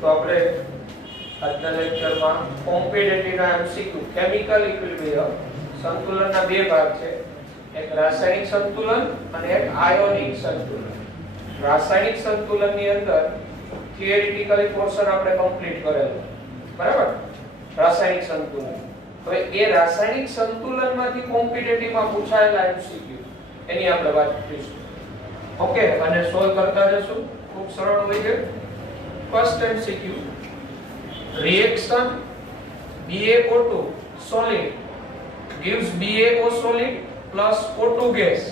તો આપણે આજના લેક્ચરમાં કોમ્પિટિટિવના એમસીક્યુ કેમિકલ ઇક્વિલિબ્રિયમ સંતુલનના બે ભાગ છે, એક રાસાયણિક સંતુલન અને એક આયોનિક સંતુલન. રાસાયણિક સંતુલનની અંદર થિયરિટિકલી પોર્શન આપણે કમ્પ્લીટ કરેલું, બરાબર? રાસાયણિક સંતુલન. હવે એ રાસાયણિક સંતુલનમાંથી કોમ્પિટિટિવમાં પૂછાયેલા એમસીક્યુ એની આપણે વાત કરીશું. ઓકે, અને સોલ્વ કરતા જશું. ખૂબ સરળ હોય છે. First MCQ, reaction BaO2 solid gives BaO solid plus O2 gas.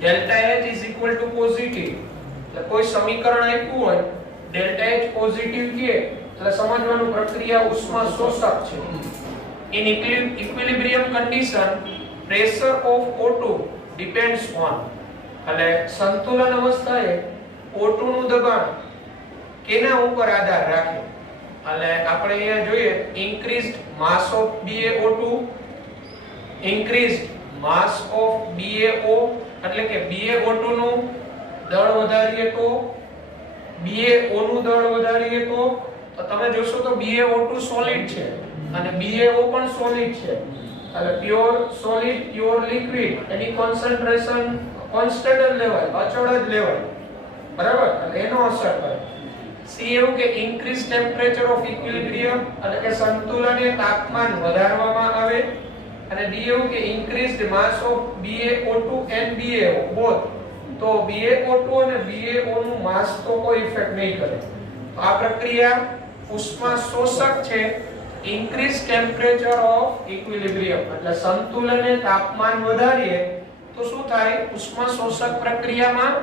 Delta H is equal to positive. એટલે કોઈ સમીકરણ આપ્યું હોય, delta H પોઝિટિવ કે એટલે સમજવાનું પ્રક્રિયા ઉષ્મા શોષક છે. In equilibrium condition, pressure of O2 depends on. એટલે સંતુલન અવસ્થાએ O2 નું દબાણ કેના ઉપર આધાર રાખે? એટલે આપણે અહીંયા જોઈએ increased mass of BaO2, increased mass of BaO એટલે કે BaO2 નું દળ વધારીએ તો BaO નું દળ વધારીએ તો તમે જોશો તો BaO2 સોલિડ છે અને BaO પણ સોલિડ છે. એટલે પ્યોર સોલિડ પ્યોર લિક્વિડ એની કોન્સન્ટ્રેશન કોન્સ્ટન્ટ જ લેવાય, અચળ જ લેવાય, બરાબર? એટલે એનો અસર કરે. સી એવું કે ઇન્ક્રીઝ ટેમ્પરેચર ઓફ ઇક્વિલિબ્રિયમ એટલે કે સંતુલનને તાપમાન વધારવામાં આવે. અને ડી એવું કે increased mass of BaO2 and BaO both. તો BaO2 અને BaO નું માસ તો કોઈ ઇફેક્ટ નહીં કરે. તો આ પ્રક્રિયા ઉષ્મા શોષક છે. ઇન્ક્રીઝ ટેમ્પરેચર ઓફ ઇક્વિલિબ્રિયમ એટલે સંતુલનને તાપમાન વધારીએ તો શું થાય? ઉષ્મા શોષક પ્રક્રિયામાં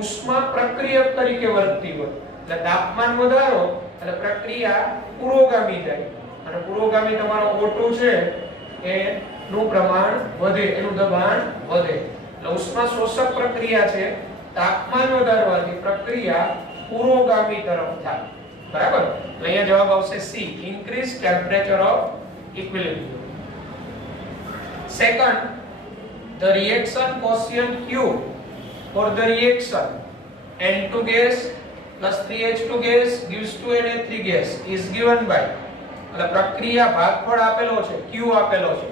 ઉષ્મા પ્રક્રિયક તરીકે વર્તતી હોય. એટલે તાપમાન વધારો એટલે પ્રક્રિયા પુરોગામી જાય અને પુરોગામી તમારો O2 છે એ નું પ્રમાણ વધે, એનું દબાણ વધે. એટલે ઉષ્મા શોષક પ્રક્રિયા છે, તાપમાન વધારવાથી પ્રક્રિયા પુરોગામી તરફ થાય, બરાબર? એટલે અહીંયા જવાબ આવશે C, increase temperature of equilibrium. Second, the reaction quotient Q for the reaction N2 gas plus 3H2 gas gives 2NH3 gas is given by. એટલે પ્રક્રિયા ભાગફળ આપેલો છે, Q આપેલો છે,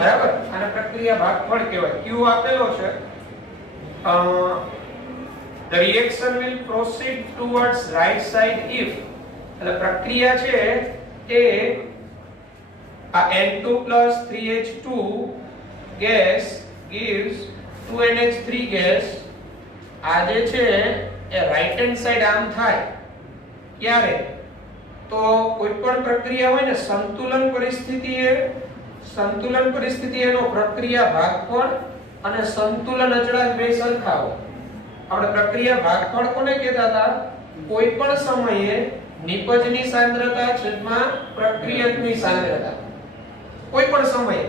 બરાબર? આને પ્રક્રિયા ભાગફળ કહેવાય. Q આપેલો છે. The reaction will proceed towards right side if. એટલે પ્રક્રિયા છે એ આ N2 plus 3H2 gas gives 2NH3 gas આ જે છે એ રાઈટ હેન્ડ સાઈડ આમ થાય ક્યારે? તો કોઈ પણ પ્રક્રિયા હોય ને સંતુલન પરિસ્થિતિ એનો પ્રક્રિયા ભાગફળ અને સંતુલન અચળાંક બે સરખા હોય. આપણે પ્રક્રિયા ભાગફળ કોને કહેતા હતા? કોઈ પણ સમયે નિપજની સાંદ્રતા છેદમાં પ્રક્રિયકની સાંદ્રતા, કોઈ પણ સમયે,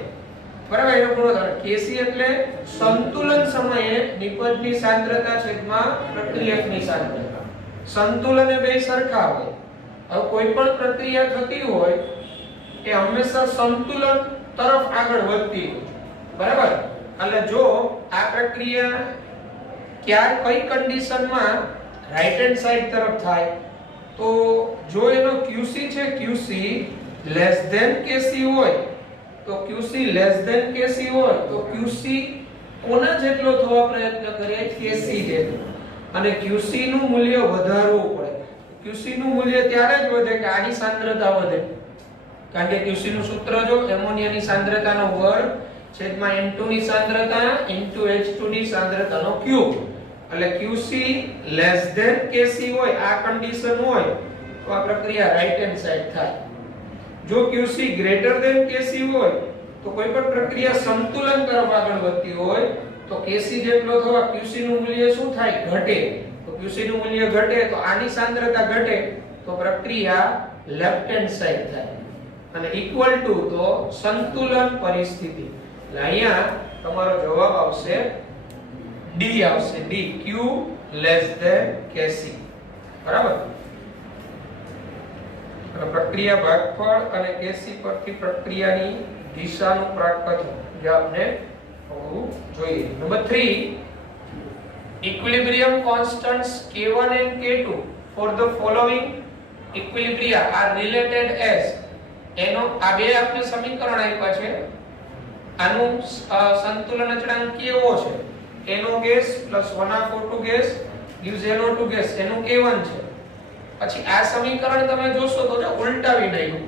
બરાબર? એનો ગુણોત્તર Kc એટલે સંતુલન સમયે નિપજની સાંદ્રતા છેદમાં પ્રક્રિયકની સાંદ્રતા. સંતુલન એ બે સરખા હોય. હવે કોઈ પણ પ્રક્રિયા થતી હોય એ હંમેશા સંતુલન તરફ આગળ વધતી હોય, બરાબર? એટલે જો આ પ્રક્રિયા કઈ કન્ડિશનમાં રાઈટ હેન્ડ સાઈડ તરફ થાય તો જો એનો QC છે QC લેસ ધેન KC હોય તો QC લેસ ધેન KC હોય તો QC કોના જેટલો થવા પ્રયત્ન કરે? KC જેટલો. અને QC નું મૂલ્ય વધારવું પડે. QC નું મૂલ્ય ત્યારે જ વધે કે આની સાંદ્રતા વધે. કારણ કે QC નું સૂત્ર જો એમોનિયાની સાંદ્રતાનો વર્ગ છેદમાં N2 ની સાંદ્રતા ઇન્ટુ H2 ની સાંદ્રતાનો ક્યુબ. એટલે QC લેસ ધેન KC હોય, આ કન્ડિશન હોય તો આ પ્રક્રિયા રાઈટ હેન્ડ સાઈડ થાય. જો QC ગ્રેટર ધેન KC હોય તો કોઈ પણ પ્રક્રિયા સંતુલન તરફ આગળ વધતી હોય તો KC જેટલો થવા QC નું મૂલ્ય શું થાય? ઘટે. તો QC નું મૂલ્ય ઘટે તો આની સાંદ્રતા ઘટે તો પ્રક્રિયા લેફ્ટ હેન્ડ સાઈડ થાય અને ઇક્વલ ટુ તો સંતુલન પરિસ્થિતિ. એટલે અહીંયા તમારો જવાબ આવશે ડી આવશે, D, Q less than KC, બરાબર? પ્રક્રિયા ભાગફળ અને KC પરથી પ્રક્રિયાની દિશાનું પ્રાપ્ત જે આપણે હોવું જોઈએ. Number 3, equilibrium constants K1 and K2 for the following equilibria are related as એનો આ બે આપણે સમીકરણ આપ્યા છે આનું સંતુલન અચળાંક કેવો છે NO gas plus 1/4 gas gives NO2 gas એનું K1 છે પછી આ સમીકરણ તમે જોશો તો જો ઉલટાવી નાખ્યું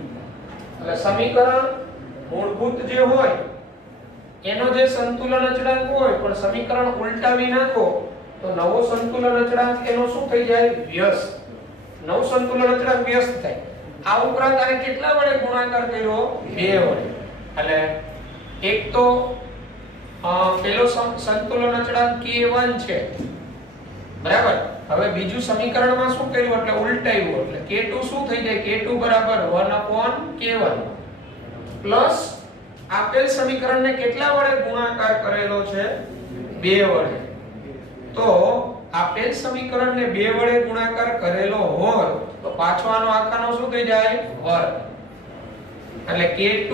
એટલે સમીકરણ મૂળભૂત જે હોય એનો જે સંતુલન અચળાંક હોય પણ સમીકરણ ઉલટાવી નાખો તો નવો સંતુલન અચળાંક એનો શું થઈ જાય વ્યસ્ત નવો સંતુલન અચળાંક વ્યસ્ત થાય આ ઉપરાંત આને કેટલા વડે ગુણાકાર કર્યો 2 વડે એટલે એક તો પેલો સંતુલન અચળાંક K1 છે બરાબર હવે બીજું સમીકરણમાં શું કર્યું એટલે ઉલટાવ્યું એટલે K2 શું થઈ જાય K2 બરાબર 1/K1 પ્લસ આપેલ સમીકરણને કેટલા વડે ગુણાકાર કરેલો છે 2 વડે તો આપેલ સમીકરણને 2 વડે ગુણાકાર કરેલો હોય તો પાછો આનો આખાનો શું થઈ જાય વર્ગ એટલે K2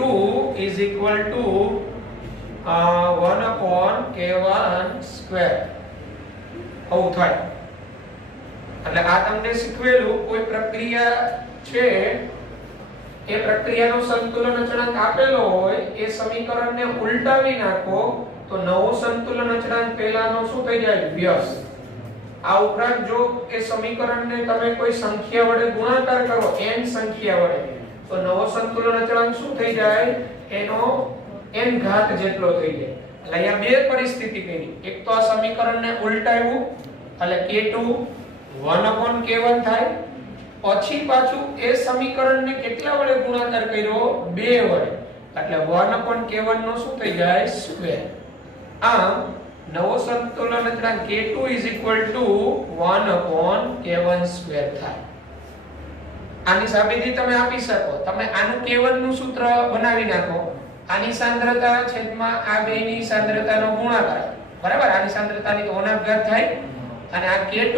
1/K1 સ્ક્વેર આવું થાય એટલે આ તમને શીખવેલું કોઈ પ્રક્રિયા છે એ પ્રક્રિયાનો સંતુલન અચળાંક આપેલો હોય એ સમીકરણને ઉલટાવી નાખો તો નવો સંતુલન અચળાંક પહેલાનો શું થઈ જાય વ્યસ્ત આ ઉપરાંત જો એ સમીકરણને તમે કોઈ સંખ્યા વડે ગુણાકાર કરો n સંખ્યા વડે તો નવો સંતુલન અચળાંક શું થઈ જાય એનો n ઘાત જેટલો થઈ જાય એટલે અહીંયા બે પરિસ્થિતિ કરી એક તો આ સમીકરણને ઉલટાવ્યું એટલે K2 1/K1 થાય પછી પાછું એ સમીકરણને કેટલા વડે ગુણાકાર કર્યો 2 વડે એટલે 1/K1 નો શું થઈ જાય સ્ક્વેર આમ નવો સંતુલન અચળાંક K2 1/K1 સ્ક્વેર થાય આની સાબિતી તમે આપી શકો તમે આનું K1 નું સૂત્ર બનાવી નાખો આની સાંદ્રતા છેદમાં આ બેની સાંદ્રતાનો ગુણાકાર બરાબર આની સાંદ્રતાની તો ઘાત થાય અને આ K2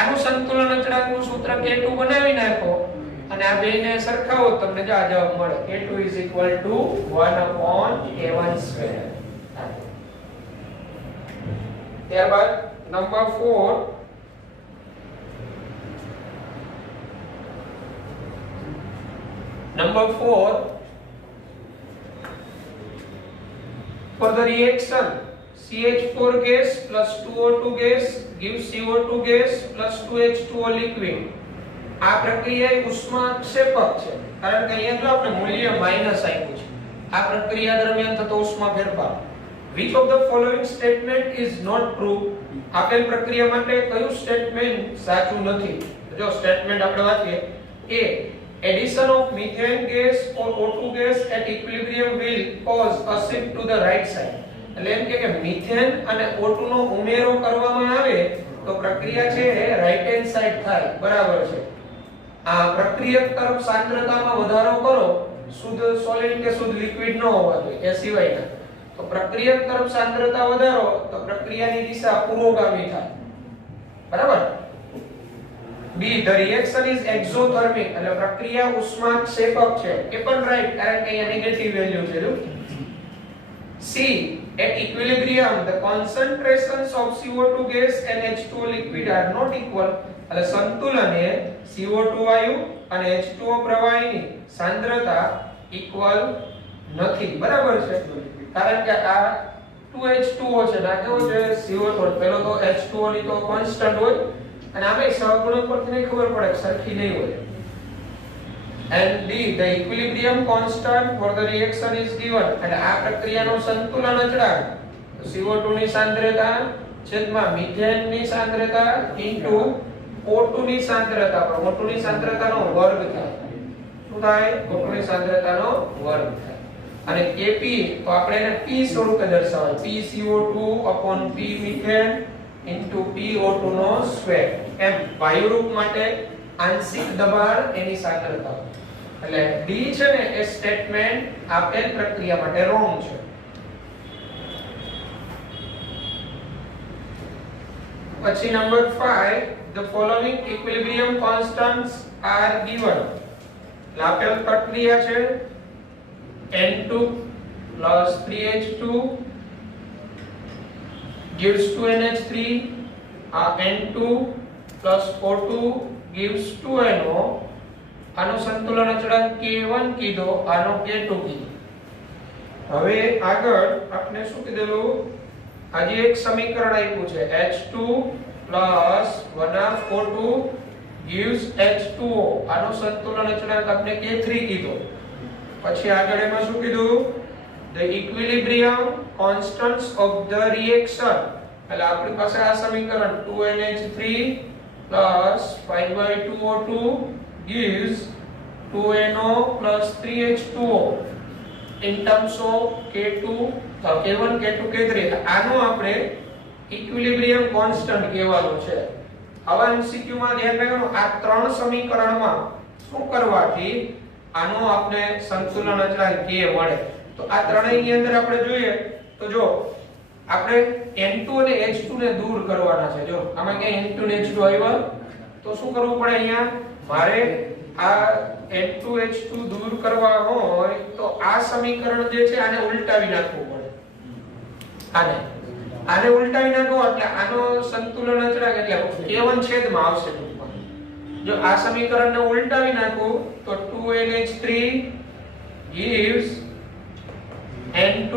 આનું સંતુલન અચળાંકનું સૂત્ર K2 બનાવી નાખો અને આ બેને સરખાવો તમને જો આ જવાબ મળે K2 1/K1 સ્ક્વેર ત્યારબાદ number 4 for the reaction CH4 gas plus 2O2 gas gives CO2 gas plus 2H2O liquid આ પ્રક્રિયા ઉષ્માક્ષેપક છે કારણ કે અહીંયા જો આપણે મૂલ્ય માઈનસ આપ્યું છે આ પ્રક્રિયા દરમિયાન થતો ઉષ્મા ફેરફાર which of the following statement is not true આપેલ પ્રક્રિયા માટે કયું સ્ટેટમેન્ટ સાચું નથી જો સ્ટેટમેન્ટ આપણે વાંચીએ A addition of methane gas or O2 gas at equilibrium will cause a shift to the right side એટલે એમ કે મિથેન અને O2 નો ઉમેરો કરવામાં આવે તો પ્રક્રિયા છે રાઈટ હેન્ડ સાઈડ થાય બરાબર છે આ પ્રક્રિયક તરફ સાંદ્રતામાં વધારો કરો શુદ્ધ સોલિડ કે શુદ્ધ લિક્વિડ ન હોવા જોઈએ એ સિવાયના તો પ્રક્રિયક તરફ સાંદ્રતા વધારો તો પ્રક્રિયાની દિશા પૂર્વગામી થાય બરાબર B the reaction is exothermic એટલે પ્રક્રિયા ઉષ્માક્ષેપક છે એ પણ રાઈટ કારણ કે અહીંયા નેગેટિવ વેલ્યુ છે C at equilibrium the concentrations of CO2 gas and H2O liquid are not equal એટલે સંતુલને CO2 વાયુ અને H2O પ્રવાહીની સાંદ્રતા ઇક્વલ નથી બરાબર છે કારણ કે આ 2H2O છે ના કેવો છે CO2 પેલો તો H2O ની તો કોન્સ્ટન્ટ હોય અને આમે સહગુણક પરથી ખબર પડે સરખી નહીં હોય and D the equilibrium constant for the reaction is given એટલે આ પ્રક્રિયાનો સંતુલન અચળાંક CO2 ની સાંદ્રતા છેદમાં મિથેન ની સાંદ્રતા ઇન્ટુ O2 ની સાંદ્રતા પર O2 ની સાંદ્રતાનો વર્ગ થાય શું થાય O2 ની સાંદ્રતાનો વર્ગ થાય અને Kp તો આપણે એને P સ્વરૂપે દર્શાવાય PCO2 P methane into PO2 નો સ્ક્વેર એમ વાયુ રૂપ માટે આંશિક દબાણ એની સાંદ્રતા એટલે D છે ને એ સ્ટેટમેન્ટ આપેલ પ્રક્રિયા માટે રોંગ છે પછી number 5 the following equilibrium constants are given આપેલ પ્રક્રિયા છે N2 plus 3H2 gives 2NH3 N2 plus O2 gives 2NO. આનો સંતુલન અચળાંક K1 કીધો, આનો K2 કીધો. હવે આગળ આપણે શું કીધેલું? આજે એક સમીકરણ આપ્યું છે H2 plus 1/O2 gives H2O. આનો સંતુલન અચળાંક આપણે K3 કીધો. પછી આગળ એમાં શું કીધું? The equilibrium constants of the reaction. એટલે આપણી પાસે આ સમીકરણ 2NH3 plus 5/2O2 gives 2NO plus 3H2O in terms of K2, K1, K2, K3. આનો આપણે ઇક્વિલિબ્રિયમ કોન્સ્ટન્ટ કહેવાનું છે. હવે MCQ માં ધ્યાન રાખવાનું, આ ત્રણ સમીકરણમાં શું કરવાથી આનો આપણે સંતુલન અચળાંક K મળે. તો આ ત્રણેયની અંદર આપણે જોઈએ તો જો આપણે N2 અને H2 ને દૂર કરવાના છે. જો આમાં કે N2 ને H2 આવ્યા તો શું કરવું પડે? અહીંયા મારે આ N2 H2 દૂર કરવા હોય તો આ સમીકરણ જે છે આને ઉલટાવી નાખવું પડે. આને ઉલટાવી નાખો એટલે આનો સંતુલન અચળાંક એટલે K1 છેદમાં આવશે ટૂંકમાં. જો આ સમીકરણને ઉલટાવી નાખું તો 2NH3 gives N2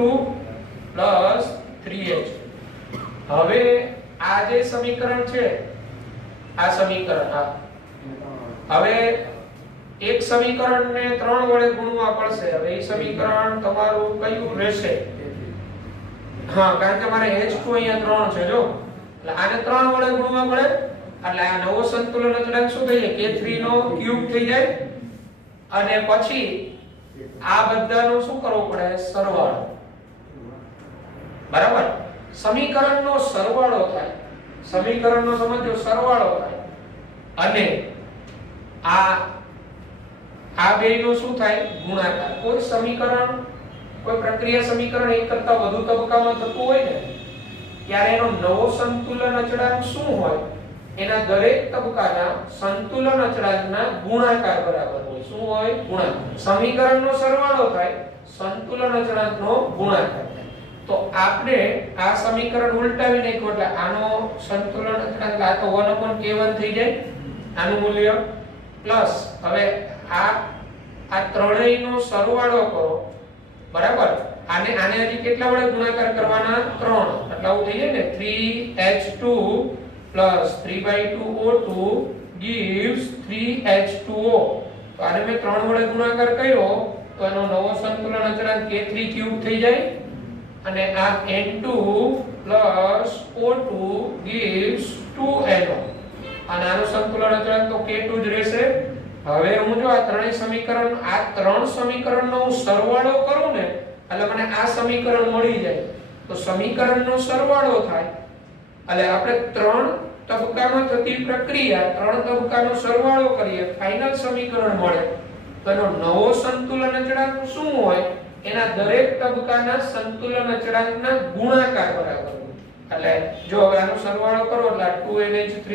plus 3H. હવે આ જે સમીકરણ છે આ સમીકરણ હવે એક સમીકરણને 3 વડે ગુણવા પડશે. હવે એ સમીકરણ તમારું કયું રહેશે? હા, કારણ કે મારે H2 અહીંયા 3 છે. જો એટલે આને 3 વડે ગુણવા પડે એટલે આ નવો સંતુલન અચળાંક શું થઈ જાય? K3 નો ક્યુબ થઈ જાય. અને પછી આ બધાનો શું કરવો પડે? સરવાળો. બરાબર? સમીકરણનો સરવાળો થાય. સમીકરણનો સમજો સરવાળો થાય અને આ બેયનો શું થાય? ગુણાકાર. કોઈ સમીકરણ, કોઈ પ્રક્રિયા સમીકરણ એક કરતા વધુ તબક્કામાં થતું હોય ને ત્યારે એનો નવો સંતુલન અચળાંક શું હોય? એના દરેક તબક્કાના સંતુલન અચળાંકના ગુણાકાર બરાબર હોય. શું હોય? ગુણાકાર. સમીકરણનો સરવાળો થાય, સંતુલન અચળાંકનો ગુણાકાર થાય. તો આપણે આ સમીકરણ ઉલટાવી નાખ્યું એટલે આનો સંતુલન અચળાંક આ તો 1/K1 થઈ જાય આનું મૂલ્ય પ્લસ હવે આ ત્રણેયનો સરવાળો કરો. બરાબર? આને હજી કેટલા વડે ગુણાકાર કરવાના? 3. એટલે આવું થઈ જાય ને 3H2 plus 3/2O2 gives 3H2O. તો આને મેં 3 વડે ગુણાકાર કર્યો તો એનો નવો સંતુલન અચળાંક K3 ક્યુબ થઈ જાય અને આ N2 plus O2 gives 2NO. અને આનો સંતુલન અચળાંક તો K2 જ રહેશે. હવે હું જો આ ત્રણેય સમીકરણ, આ ત્રણ સમીકરણનો સરવાળો કરું ને એટલે મને આ સમીકરણ મળી જાય. તો સમીકરણનો સરવાળો થાય એટલે આપણે ત્રણ તબક્કામાં થતી પ્રક્રિયા, ત્રણ તબક્કાનો સરવાળો કરીએ, ફાઇનલ સમીકરણ મળે. તો એનો નવો સંતુલન અચળાંક શું હોય? એના દરેક તબક્કાના સંતુલન અચળાંકના ગુણાકાર બરાબર હોય. એટલે જો હવે આનો સરવાળો કરો એટલે 2NH3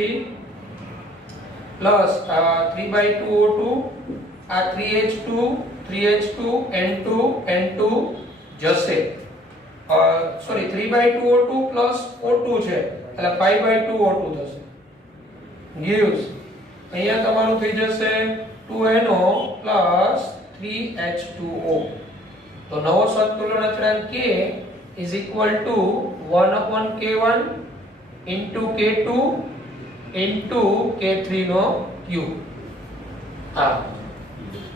plus 3/2O2 આ 3H2 N2 જશે. સોરી 3/2O2 plus O2 છે એટલે 5/2O2 થશે. gives અહીંયા તમારું થઈ જશે 2NO plus 3H2O. તો નવો સંતુલન અચળાંક K is equal to 1/K1 into K2 into K3 no cube. હા,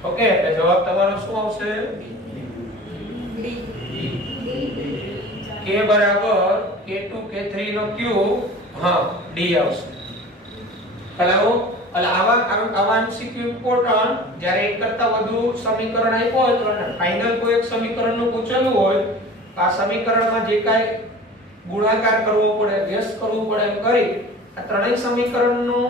ઓકે. એટલે જવાબ તમારો શું આવશે? K બરાબર K2 K3 નો ક્યુબ. હા, D આવશે. હેલો, એટલે આવા MCQ ઇમ્પોર્ટન્ટ. જ્યારે એક કરતા વધુ સમીકરણ આપ્યો હોય તો ફાઇનલ કોઈ એક સમીકરણનું પૂછેલું હોય આ સમીકરણમાં જે કાંઈ ગુણાકાર કરવો પડે, વ્યસ્ત કરવું પડે એમ કરી આ ત્રણેય સમીકરણનો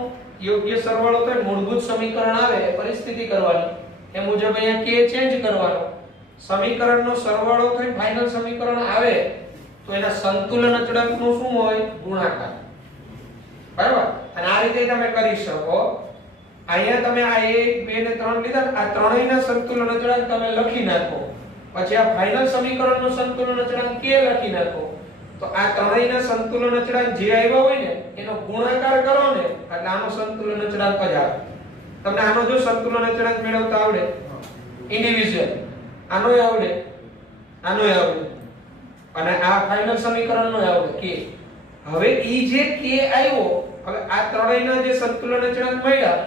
યોગ્ય સરવાળો થાય, મૂળભૂત સમીકરણ આવે એ પરિસ્થિતિ કરવાની. એ મુજબ અહીંયા K ચેન્જ કરવાનો. સમીકરણનો સરવાળો થઈ ફાઇનલ સમીકરણ આવે તો એના સંતુલન અચળાંકનું શું હોય? ગુણાકાર. બરાબર? અને આ રીતે તમે કરી શકો. અહીંયા તમે આ 1 2 ને 3 લીધા, આ ત્રણેયના સંતુલન અચળાંક તમે લખી નાખો. પછી આ ફાઇનલ સમીકરણનું સંતુલન અચળાંક K લખી નાખો. તો આ ત્રણેયના સંતુલન અચળાંક જે આવ્યા હોય ને એનો ગુણાકાર કરો ને એટલે આનો સંતુલન અચળાંક જ આવે. તમને આનો જો સંતુલન અચળાંક મેળવતા આવડે ઇન્ડિવિડ્યુઅલ, આનોય આવડે, આનોય આવડે અને આ ફાઇનલ સમીકરણનો આવડે કે. હવે ઈ જે કે આવ્યો, હવે આ ત્રણેયના જે સંતુલન અચળાંક મળ્યા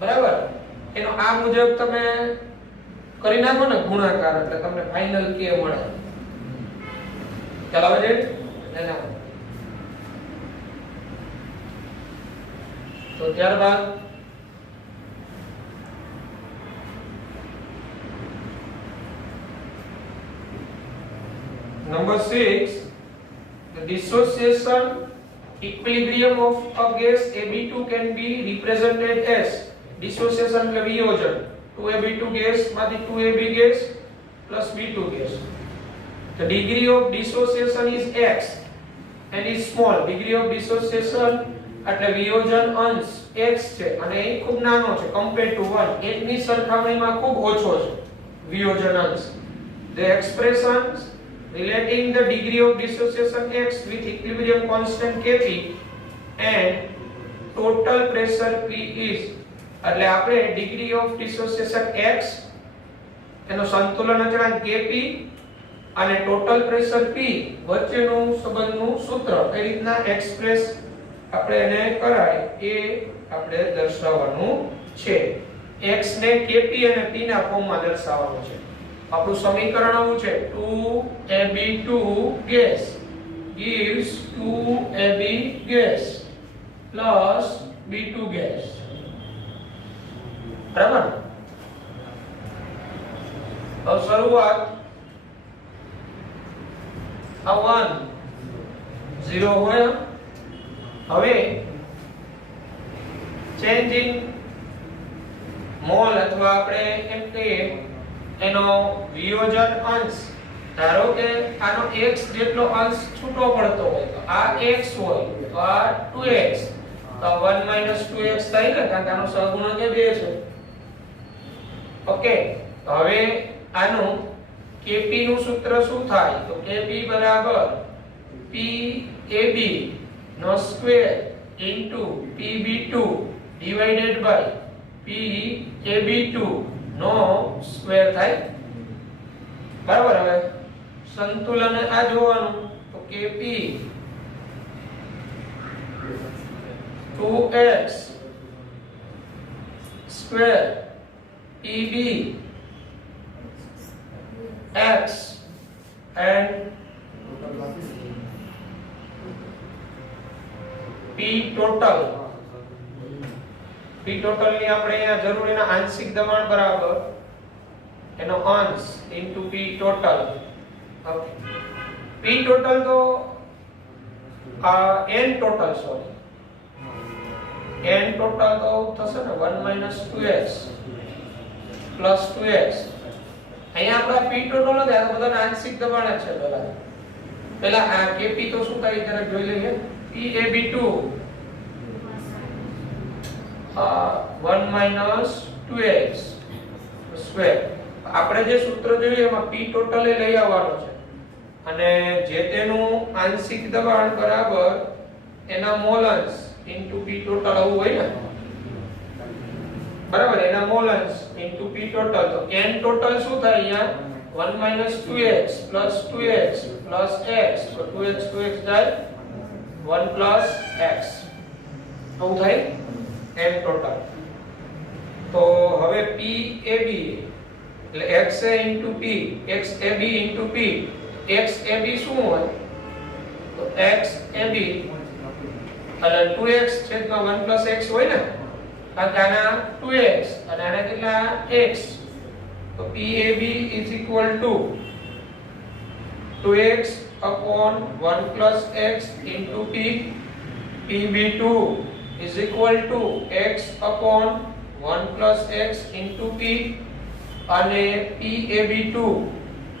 બરાબર, એનો આ મુજબ તમે કરી નાખો ને ગુણાકાર એટલે તમને ફાઇનલ કે મળે. ચાલો હવે એના તો ત્યારબાદ number 6, the dissociation equilibrium of a gas AB2 can be represented as dissociation એટલે વિયોજન 2AB2 gas માંથી 2AB gas plus B2 gas. The degree of dissociation is x and is small. Degree of dissociation એટલે વિયોજન અંશ x છે અને એ ખૂબ નાનો છે compared to 1. 1 ની સરખામણીમાં ખૂબ ઓછો છે વિયોજન અંશ. The expressions relating the degree of dissociation x with equilibrium constant Kp and total pressure P is એટલે આપણે degree of dissociation x એનો સંતુલન અચળાંક Kp અને ટોટલ પ્રેશર P વચ્ચેનું સંબંધનું સૂત્ર કઈ રીતના એક્સપ્રેસ આપણે એને કરાય એ આપણે દર્શાવવાનું છે. x ને Kp અને P ના ફોર્મમાં દર્શાવવાનું છે. આપણું સમીકરણ આવું છે 2AB2 gas gives 2AB gas plus B2 gas. બરાબર. તો શરૂઆત આ 1 0 હોય. હવે ચેન્જ ઇન મોલ અથવા આપણે એમ કહીએ એનો વિયોજન અંશ. ધારો કે આનો x જેટલો અંશ છૂટો પડતો હોય તો આ x હોય તો આ 2x, તો 1 2x થાય ને કારણ કે આનો સહગુણક 2 છે. ઓકે, તો હવે આનું Kp નું સૂત્ર શું થાય તો Kp બરાબર PAB નો square into PB2 divided by PAB2 નો સ્ક્વેર થાય. બરાબર. હવે સંતુલન આ જોવાનું તો Kp 2x square PB x and P total. P total ની આપણે અહીંયા જરૂર એના આંશિક દબાણ બરાબર એનો અંશ into P total. Okay, P total તો n total sorry n total તો થશે ને 1 2x plus 2x. અહીંયા આપણા P total નથી, આ બધા આંશિક દબાણ જ છે. પહેલા આ Kp તો શું થાય જરા જોઈ લઈએ. PAB2 1 2x square. આપણે જે સૂત્ર જોયું એમાં P total એ લઈ આવવાનો છે અને જે તેનું આંશિક દબાણ બરાબર એના મોલ અંશ into P total આવું હોય ને. બરાબર, એના મોલ અંશ into P total. તો n total શું થાય અહીંયા 1 2x plus 2x plus x. તો 2x જાય 1 plus x આવું થાય n total. તો હવે PAB એટલે XA into P, XAB into P. XAB શું હોય તો XAB એટલે 2x છેદમાં 1 plus x હોય ને, આના 2x અને આના કેટલા x. તો PAB is equal to 2x upon 1 plus x into P. PB2 is equal to x upon 1 plus x into P અને PAB2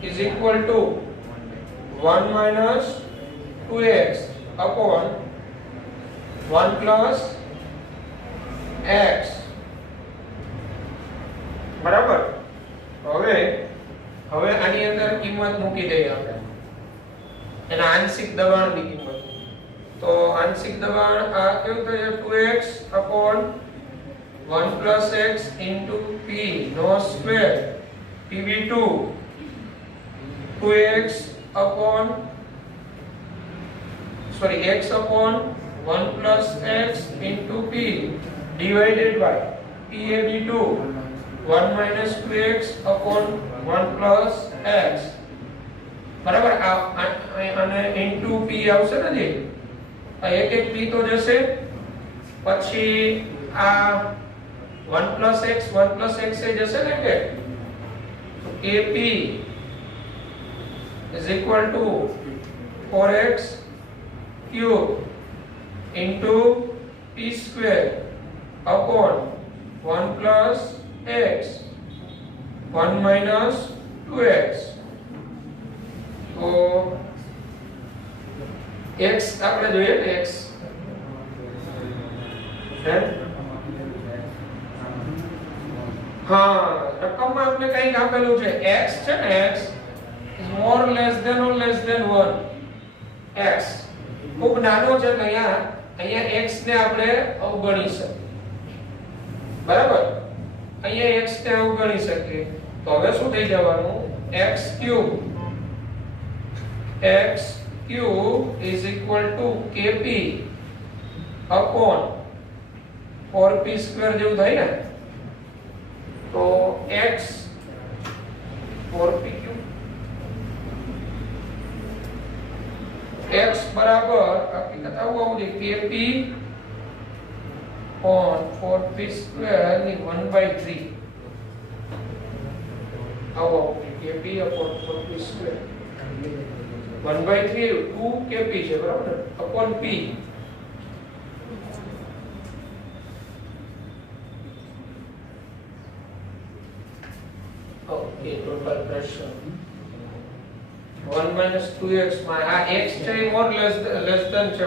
is equal to 1 minus 2x upon 1 plus x. બરાબર. હવે આની અંદર કિંમત મૂકી દઈએ આપણે. એના આંશિક દબાણની કિંમત. તો આંશિક દબાણ આ કેવું થશે 2x upon 1 plus x into p નો square pb2 2x upon x upon 1 plus x into p divided by pab2 1 minus 2x upon 1 plus x બરાબર. અને into p આવશે ને જી, આ એક એક p તો જશે, પછી આ 1 plus x એ જશે ને કે ap is equal to 4x cube into p square upon 1 plus x 1 minus 2x. તો x આપણે જોઈએ ને x હે હા રકમમાં આપણે કંઈક આપેલું છે x છે ને x is more less than or less than 1. x ખૂબ નાનો છે તો અહીંયા x ને આપણે અવગણી શકીએ, બરાબર. અહીંયા x ને અવગણી શકીએ તો હવે શું થઈ જવાનું x cube is equal to kp upon 4p square જેવું થાય ને, તો x 4p cube x બરાબર હકીકત આવું આવશે kp on 4p square ની 1/3 આવો kp upon 4p square 1/3 2 kp છે બરાબર upon p. Okay total pressure 1 minus 2x માં આ x છે મોર લેસ ધેન છે 1.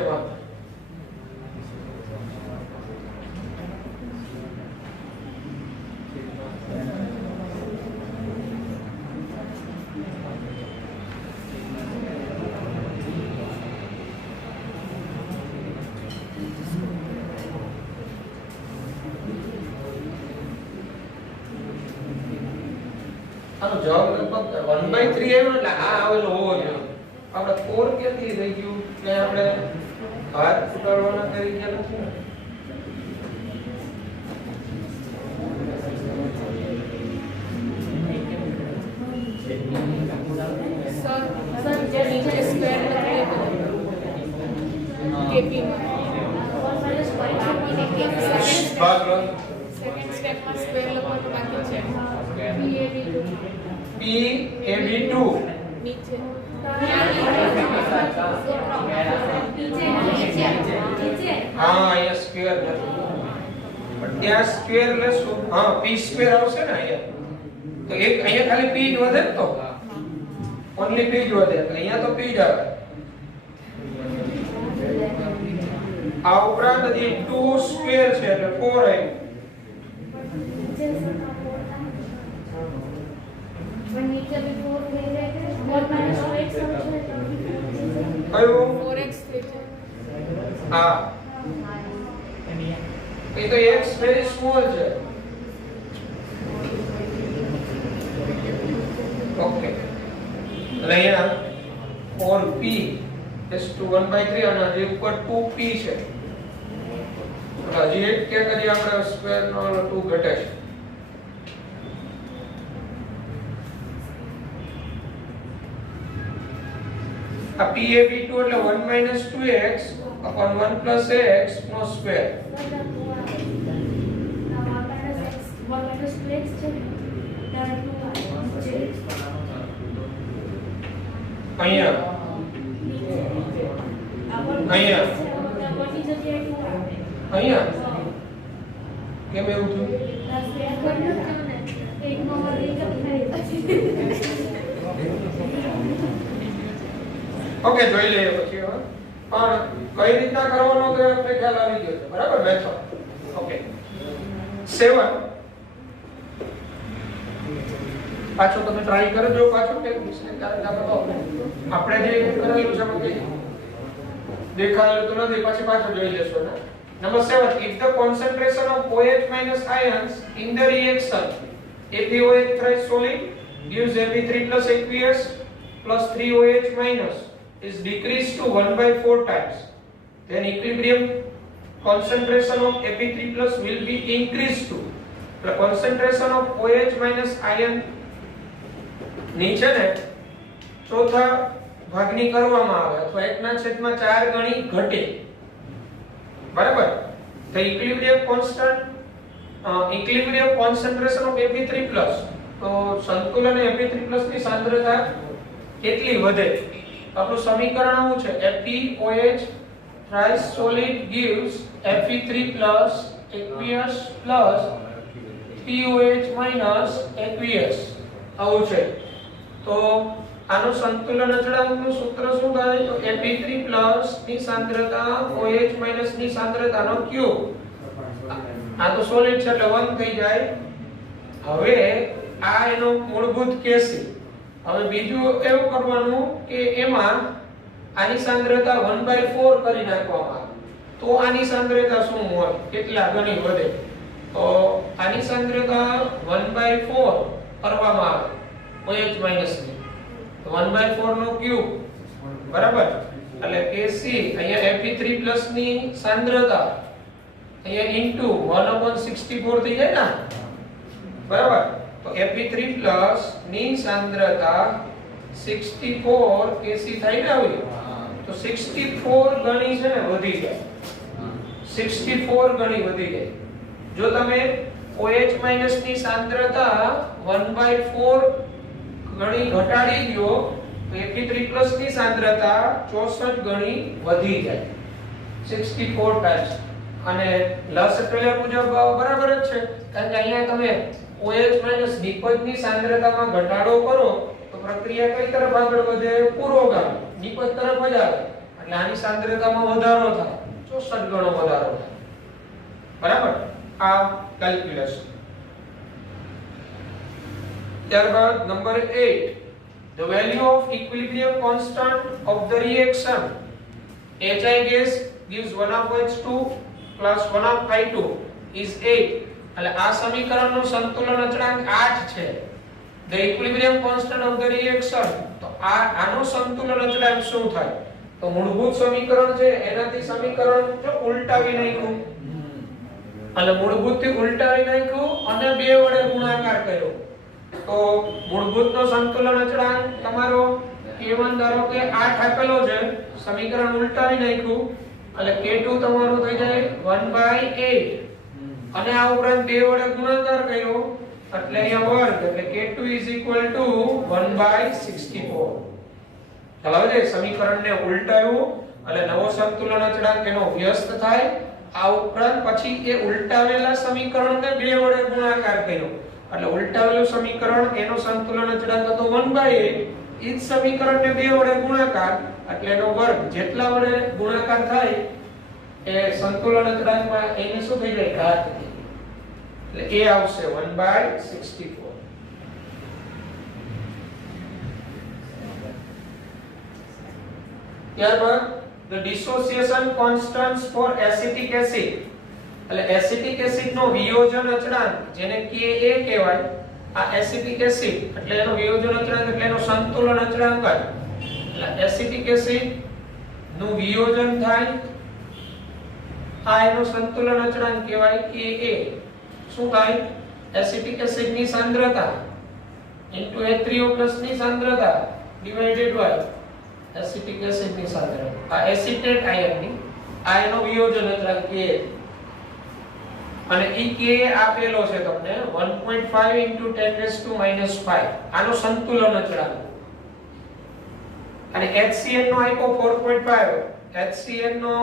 આનો જવાબ લગભગ 1/3 આવ્યો એટલે આ આવેલો હોવો જોઈએ. આપણે 4 ક્યાંથી થઈ ગયું કે આપણે ભાર ઉતારવાના કરી ગયા નથી ને. સર જે નીચે સ્ક્વેર લખાય કેપી ભાગ લો. સેકન્ડ સ્ટેપમાં સ્ક્વેર લખવાનું બાકી છે. PAB2 નીચે હા અહીંયા સ્ક્વેર નથી પણ ત્યાં સ્ક્વેર લેશું. હા p સ્ક્વેર આવશે ને અહીંયા, તો એક અહીંયા ખાલી p જ વધે ને, તો ઓન્લી p જ વધે, એટલે અહીંયા તો p જ આવે. આ ઉપરાંત હજી 2 સ્ક્વેર છે એટલે 4 આવ્યું. કયું 4x થઈ છે. હા એ તો x વેરી સ્મોલ છે. ઓકે એટલે અહીંયા 4p is to 1/3 અને હજી ઉપર 2p છે, એટલે હજી એક કે હજી આપણે સ્ક્વેર નો 2 ઘટે છે. આ PAB2 એટલે 1 minus 2x upon 1 plus x નો સ્ક્વેર. અહીંયા કેમ એવું થયું? ઓકે જોઈ લઈએ પછી હવે પણ કઈ રીતના કરવાનો તો આપણે ખ્યાલ આવી ગયો છે, બરાબર. મેથડ ઓકે 7 પાછો તમે ટ્રાય કરજો પાછો કે આપણે જે કરેલું છે કે દેખાયેલું તો નથી, પછી પાછો જોઈ લેશો ને. Number 7, if the concentration of OH minus ions in the reaction FeOH thrice solid gives Fe3 plus aqueous plus 3OH minus is decreased to 1/4 times, then equilibrium concentration of Fe3 plus will be increased to the concentration of OH minus ion નીચે ને ચોથા ભાગની કરવામાં આવે અથવા 1/4 ગણી ઘટે. બરાબર. The equilibrium concentration of Fe3 plus, તો સંતુલન Fe3 plus ની સાંદ્રતા કેટલી વધે? આપણું સમીકરણ આવું છે FeOH thrice solid gives Fe3 plus aqueous plus 3OH minus aqueous આવું છે. તો આનું સંતુલન અચળાંકનું સૂત્ર શું થાય? તો Fe3 plus ની સાંદ્રતા OH minus ની સાંદ્રતાનો ક્યુબ. આ તો સોલિડ છે એટલે 1 થઈ જાય. હવે આ એનો મૂળભૂત કેસી. હવે બીજું એવું કરવાનું કે એમાં આની સાંદ્રતા 1/4 કરી નાખવામાં, તો આની સાંદ્રતા શું હોય, કેટલા ગણી વધે? તો આની સાંદ્રતા 1/4 કરવામાં આવે OH minus ની, તો 1/4 નો ક્યુબ. બરાબર. એટલે Kc અહીંયા Fe3 plus ની સાંદ્રતા અહીંયા ઇન્ટુ 1/64 થઈ જાય ને. બરાબર. તો Fe3 plus ની સાંદ્રતા 64 Kc થાય ને. આવી તો 64 ગણી છે ને વધી જાય, 64 ગણી વધી જાય. જો તમે OH minus ની સાંદ્રતા 1/4 ગણી ઘટાડી દો તો Fe3 plus ની સાંદ્રતા 64 ગણી વધી જાય, 64 ટાઈમ્સ. અને લસ પેલા મુજબ બરાબર જ છે, કારણ કે અહીંયા તમે OH minus નિપજની સાંદ્રતામાં ઘટાડો કરો તો પ્રક્રિયા કઈ તરફ આગળ વધે? પૂર્વગામી, નિપજ તરફ જ આવે. એટલે આની સાંદ્રતામાં વધારો થાય, 64 ગણો વધારો થાય. બરાબર. આ કેલ્ક્યુલેશન. ત્યારબાદ number 8, the value of equilibrium constant of the reaction HI gas gives 1/2 plus 1/2 is 8. એટલે આ સમીકરણનું સંતુલન અચળાંક 8 છે. The equilibrium constant of the reaction, તો આનું સંતુલન અચળાંક શું થાય? તો મૂળભૂત સમીકરણ છે એનાથી સમીકરણ જો ઉલટાવી નાખ્યું, એટલે મૂળભૂતથી ઉલટાવી નાખ્યું અને 2 વડે ગુણાકાર કર્યો. તો મૂળભૂતનો સંતુલન અચળાંક તમારો K1 ધારો કે 8 આપેલો છે, સમીકરણ ઉલટાવી નાખ્યું એટલે K2 તમારો થઈ જાય 1/8 અને આ ઉપરાંત 2 વડે ગુણાકાર કર્યો એટલે અહીંયા વર્ગ, એટલે K2 1/64. ચાલો હવે સમીકરણને ઉલટાવ્યું એટલે નવો સંતુલન અચળાંક એનો વ્યસ્ત થાય. આ ઉપરાંત પછી એ ઉલટાવેલા સમીકરણને 2 વડે ગુણાકાર કર્યો એટલે ઉલટાવેલું સમીકરણ એનો સંતુલન અચળાંક હતો 1/8, ઈ જ સમીકરણને 2 વડે ગુણાકાર એટલે એનો વર્ગ. જેટલા વડે ગુણાકાર થાય એ સંતુલન અચળાંકમાં એને શું થઈ જાય? ઘાત. એટલે એ આવશે 1/64. ત્યારબાદ the dissociation constants for acetic acid, એટલે એસિટિક એસિડ નો વિયોજન અચળાંક જેને Ka કહેવાય. આ એસિટિક એસિડ એટલે એનો વિયોજન અચળાંક એટલે એનો સંતુલન અચળાંક. એટલે એસિટિક એસિડ નું વિયોજન થાય, આ એનો સંતુલન અચળાંક કહેવાય Ka. શું થાય? એસિટિક એસિડ ની સાંદ્રતા ઇન્ટુ H3O+ ની સાંદ્રતા ડિવાઇડેડ બાય એસિટિક એસિડ ની સાંદ્રતા. આ એસિટેટ આયન ની આ એનો વિયોજન અચળાંક Ka, અને ઈ Ka આપેલો છે તમને 1.5 * 10⁻⁵. આનો સંતુલન અચળાંક. અને HCl નો આપ્યો 4.5. HCl નો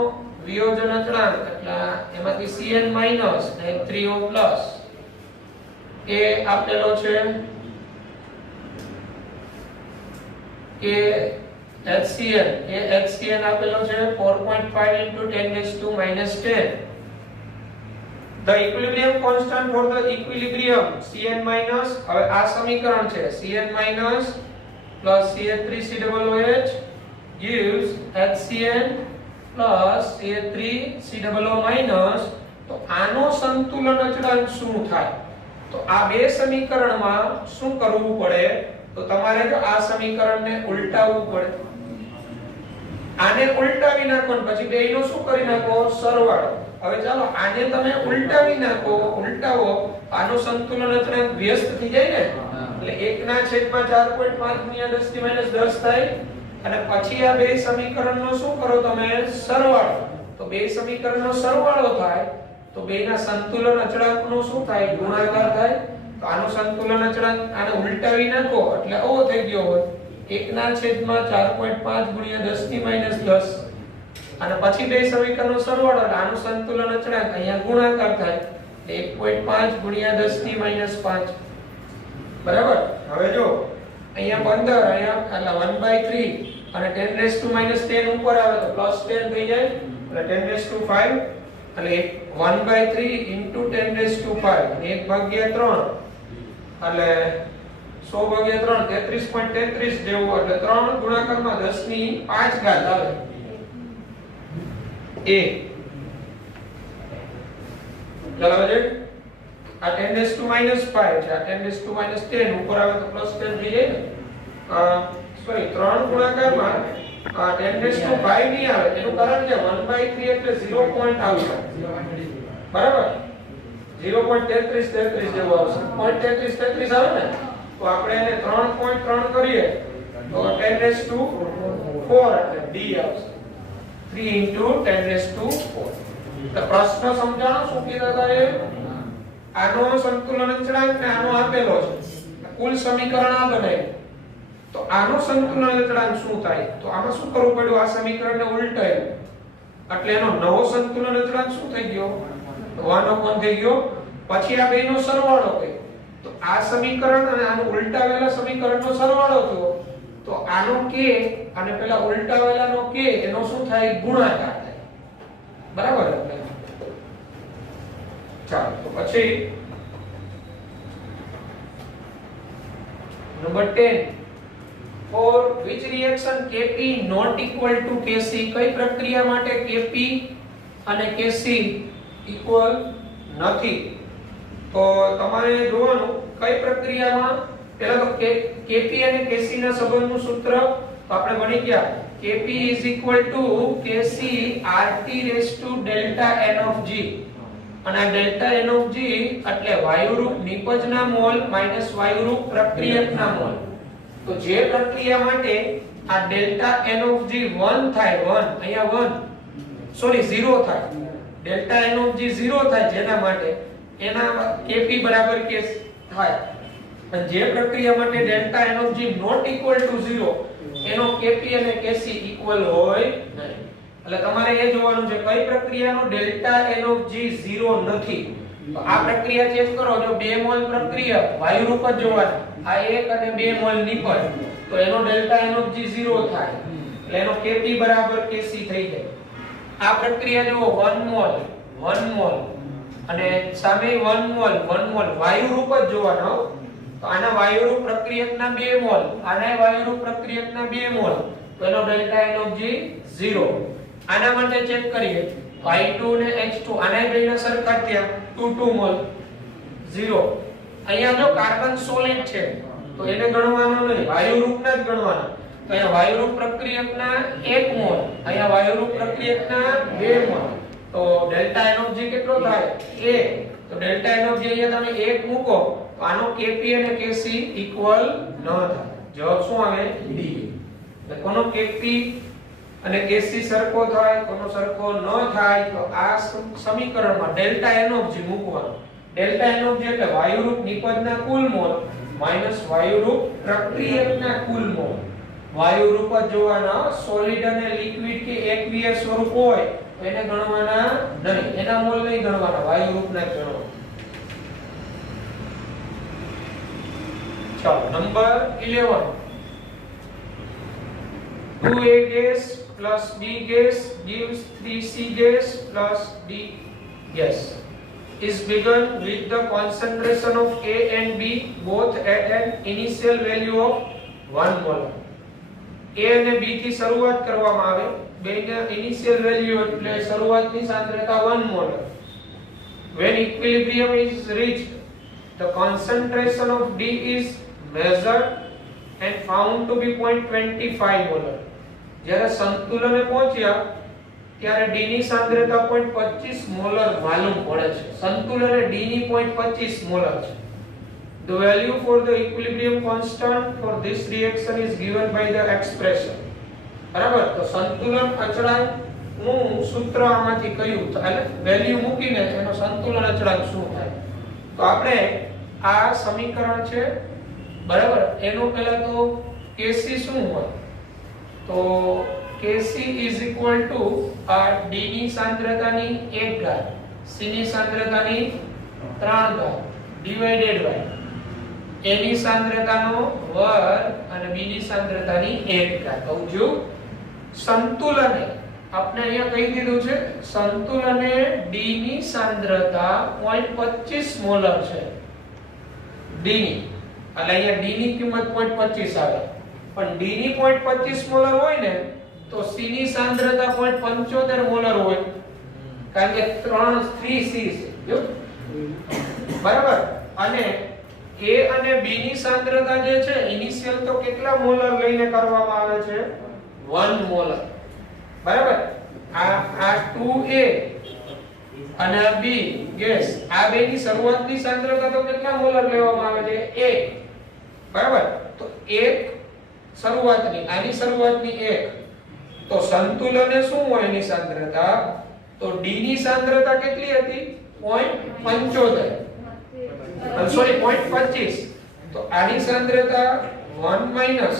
વિયોજન અચળાંક એટલે એમાંથી Cl- અને H3O+ એ આપેલો છે કે HCl આપેલો છે 4.5 * 10⁻10. the equilibrium constant for the equilibrium Cn minus, હવે આ સમીકરણ છે Cn minus plus CH3COOH gives HCN plus CH3COO minus. તો આનો સંતુલન અચળાંક શું થાય? તો આ બે સમીકરણમાં શું કરવું પડે? તો તમારે જો આ સમીકરણને ઉલટાવવું પડે, આને ઉલટાવી નાખો અને પછી બેયનો શું કરી નાખો? સરવાળો. હવે ચાલો આને તમે ઉલટાવી નાખો, ઉલટાવો, આનો સંતુલન અચળાંક વ્યસ્ત થઈ જાય ને, એટલે 1/4.5 ગુણ્યા 10 - 10 થાય. અને પછી આ બે સમીકરણનો શું કરો તમે? સરવાળો. તો બે સમીકરણનો સરવાળો થાય તો બેના સંતુલન અચળાંકનો શું થાય? ગુણાકાર થાય. તો આનો સંતુલન અચળાંક આને ઉલટાવી નાખો એટલે આવો થઈ ગયો હોય 1/4.5 ગુણ્યા 10 - 10. અને પછી બે સમીકરણનો સરવાળો એટલે આનું સંતુલન અચળાંક અહીંયા ગુણાકાર થાય 1.5 ગુણ્યા 10 - 5. બરાબર? હવે જો અહીંયા 15, અહીંયા એટલે 1/3 અને 10 - 10 ઉપર આવે તો +10 થઈ જાય એટલે 10 - 5 એટલે 1/3 * 10 - 5 1/3 એટલે 100/3 33.33 જેવું, એટલે 3 ગુણાકારમાં 10 ની 5 આવે. A ચાલો હવે આ 10 - 5 છે, આ 10 - 10 ઉપર આવે તો +10 થઈ જાય ને. સોરી 3 ગુણાકારમાં 10 - 5 નહીં આવે. એનું કારણ છે 1/3 એટલે 0 પોઈન્ટ આવશે. બરાબર? 0.33 જેવું આવશે. 0.33 આવે ને તો આપણે એને 3.3 કરીએ તો 10 - 4 એટલે D આવશે. 3 * 10 - 4. તો પ્રશ્ન સમજાણો શું કીધા હતા એ? આનો સંતુલન અચળાંક ને આનો આપેલો છે, કુલ સમીકરણ આ બનાવ્યું. તો આનો સંતુલન અચળાંક શું થાય? તો આમાં શું કરવું પડ્યું? આ સમીકરણને ઉલટાવ્યું એટલે એનો નવો સંતુલન અચળાંક શું થઈ ગયો? 1/1 થઈ ગયો. પછી આ બેનો સરવાળો કર્યો તો આ સમીકરણ અને આનો ઉલટાવેલા સમીકરણનો સરવાળો થયો તો આનો k અને પેલા ઉલટાવેલાનો k એનો શું થાય? ગુણાકાર થાય. બરાબર? ચાલો તો પછી number 10, for which reaction Kp not equal to Kc, કઈ પ્રક્રિયા માટે Kp અને Kc ઇક્વલ નથી? તો તમારે જોવાનું કઈ પ્રક્રિયામાં. પહેલા તો Kp અને Kc ના સંબંધનું સૂત્ર તો આપણે ભણી ગયા. Kp = Kc RT ∆N of G. અને આ ∆N of G એટલે વાયુરૂપ નિપજના મોલ માઈનસ વાયુરૂપ પ્રક્રિયકના મોલ. તો જે પ્રક્રિયા માટે આ ∆N of G 1 થાય, 1 અહીંયા 1 સોરી 0 થાય, ∆N of G 0 થાય જેના માટે એના Kp બરાબર K થાય. અને જે પ્રક્રિયા માટે ∆N of G not equal to 0 એનો Kp અને Kc ઇક્વલ હોય નહીં. એટલે તમારે એ જોવાનું છે કઈ પ્રક્રિયાનો ∆N of G 0 નથી. તો આ પ્રક્રિયા ચેક કરો. જો 2 મોલ પ્રક્રિયા વાયુરૂપ જ જોવાના, આ 1 અને 2 મોલ નિપજ, તો એનો ∆N of G 0 થાય એટલે એનો Kp બરાબર Kc થઈ જાય. આ પ્રક્રિયા જો 1 મોલ અને સામે 1 મોલ વાયુરૂપ જ જોવાનો. તો આના વાયુરૂપ પ્રક્રિયકના 2 મોલ, આના વાયુરૂપ પ્રક્રિયકના 2 મોલ, તો એનો ∆N of G 0. આના માટે ચેક કરીએ Y2 ને H2, આના બેના સરખા થયા 2 મોલ 0. અહીંયા જો કાર્બન સોલિડ છે તો એને ગણવાનો નહીં, વાયુરૂપના જ ગણવાના. તો અહીંયા વાયુરૂપ પ્રક્રિયકના 1 મોલ, અહીંયા વાયુરૂપ પ્રક્રિયકના 2 મોલ, તો ∆N of G કેટલો થાય? 1. તો ∆N of G અહીંયા તમે 1 મૂકો તો આનો Kp અને Kc ઇક્વલ ન થાય. જવાબ શું આવે? D. એટલે કોનો Kp અને Kc સરખો થાય, કોનો સરખો ન થાય? તો આ સમીકરણમાં ∆N of G મૂકવાનો. ∆N of G એટલે વાયુરૂપ નિપજના કુલ મોલ માઈનસ વાયુરૂપ પ્રક્રિયકના કુલ મોલ. વાયુરૂપ જ જોવાના, સોલિડ અને લિક્વિડ કે એકવીય સ્વરૂપ હોય તો એને ગણવાના નહીં, એના મોલ નહીં ગણવાના, વાયુરૂપના જ ગણવાના. ચાલો number 11, 2A gas plus B gas gives 3C gas plus D gas. is begun with the concentration of A and B both at an initial value of 1 molar. A અને B થી શરૂઆત કરવામાં આવે, બેના initial value એટલે શરૂઆતની સાંદ્રતા 1 molar. When equilibrium is reached, the concentration of D is measured and found to be 0.25 molar. જ્યારે સંતુલને પહોંચ્યા ત્યારે D ની સાંદ્રતા 0.25 મોલર માલુમ પડે છે. સંતુલને D ની 0.25 મોલર છે. The value for the equilibrium constant for this reaction is given by the expression. બરાબર, તો સંતુલન અચળાંક નું સૂત્ર આમાંથી કયું એટલે વેલ્યુ મૂકીને એનો સંતુલન અચળાંક શું થાય. તો આપણે આ સમીકરણ છે બરાબર, એનો પહેલા તો Kc શું હોય, તો Kc is equal to D ની સાંદ્રતાની 1 ઘાત, C ની સાંદ્રતાની 3 ઘાત divided by A ની સાંદ્રતાનો વર્ગ અને B ની સાંદ્રતાની 1 ઘાત. તો જો સંતુલને આપણે અહીંયા કહી દીધું છે, સંતુલને D ની સાંદ્રતા 0.25 મોલર છે. D ની એટલે અહીંયા D ની કિંમત 0.25 આવે, પણ D ની 0.25 મોલર હોય ને તો C ની સાંદ્રતા 0.75 મોલર હોય, કારણ કે 3C છે જો બરાબર. અને A અને B ની સાંદ્રતા જે છે ઇનિશિયલ તો કેટલા મોલર લઈને કરવામાં આવે છે 1 મોલર બરાબર. આ 2A અને B ગેસ આ બેની શરૂઆતની સાંદ્રતા તો કેટલા મોલર લેવામાં આવે છે 1 બરાબર. તો 1 શરૂઆતની, આની શરૂઆતની 1, તો સંતુલને શું હોય એની સાંદ્રતા, તો D ની સાંદ્રતા કેટલી હતી 0.75 સોરી 0.25. તો આની સાંદ્રતા 1 માઈનસ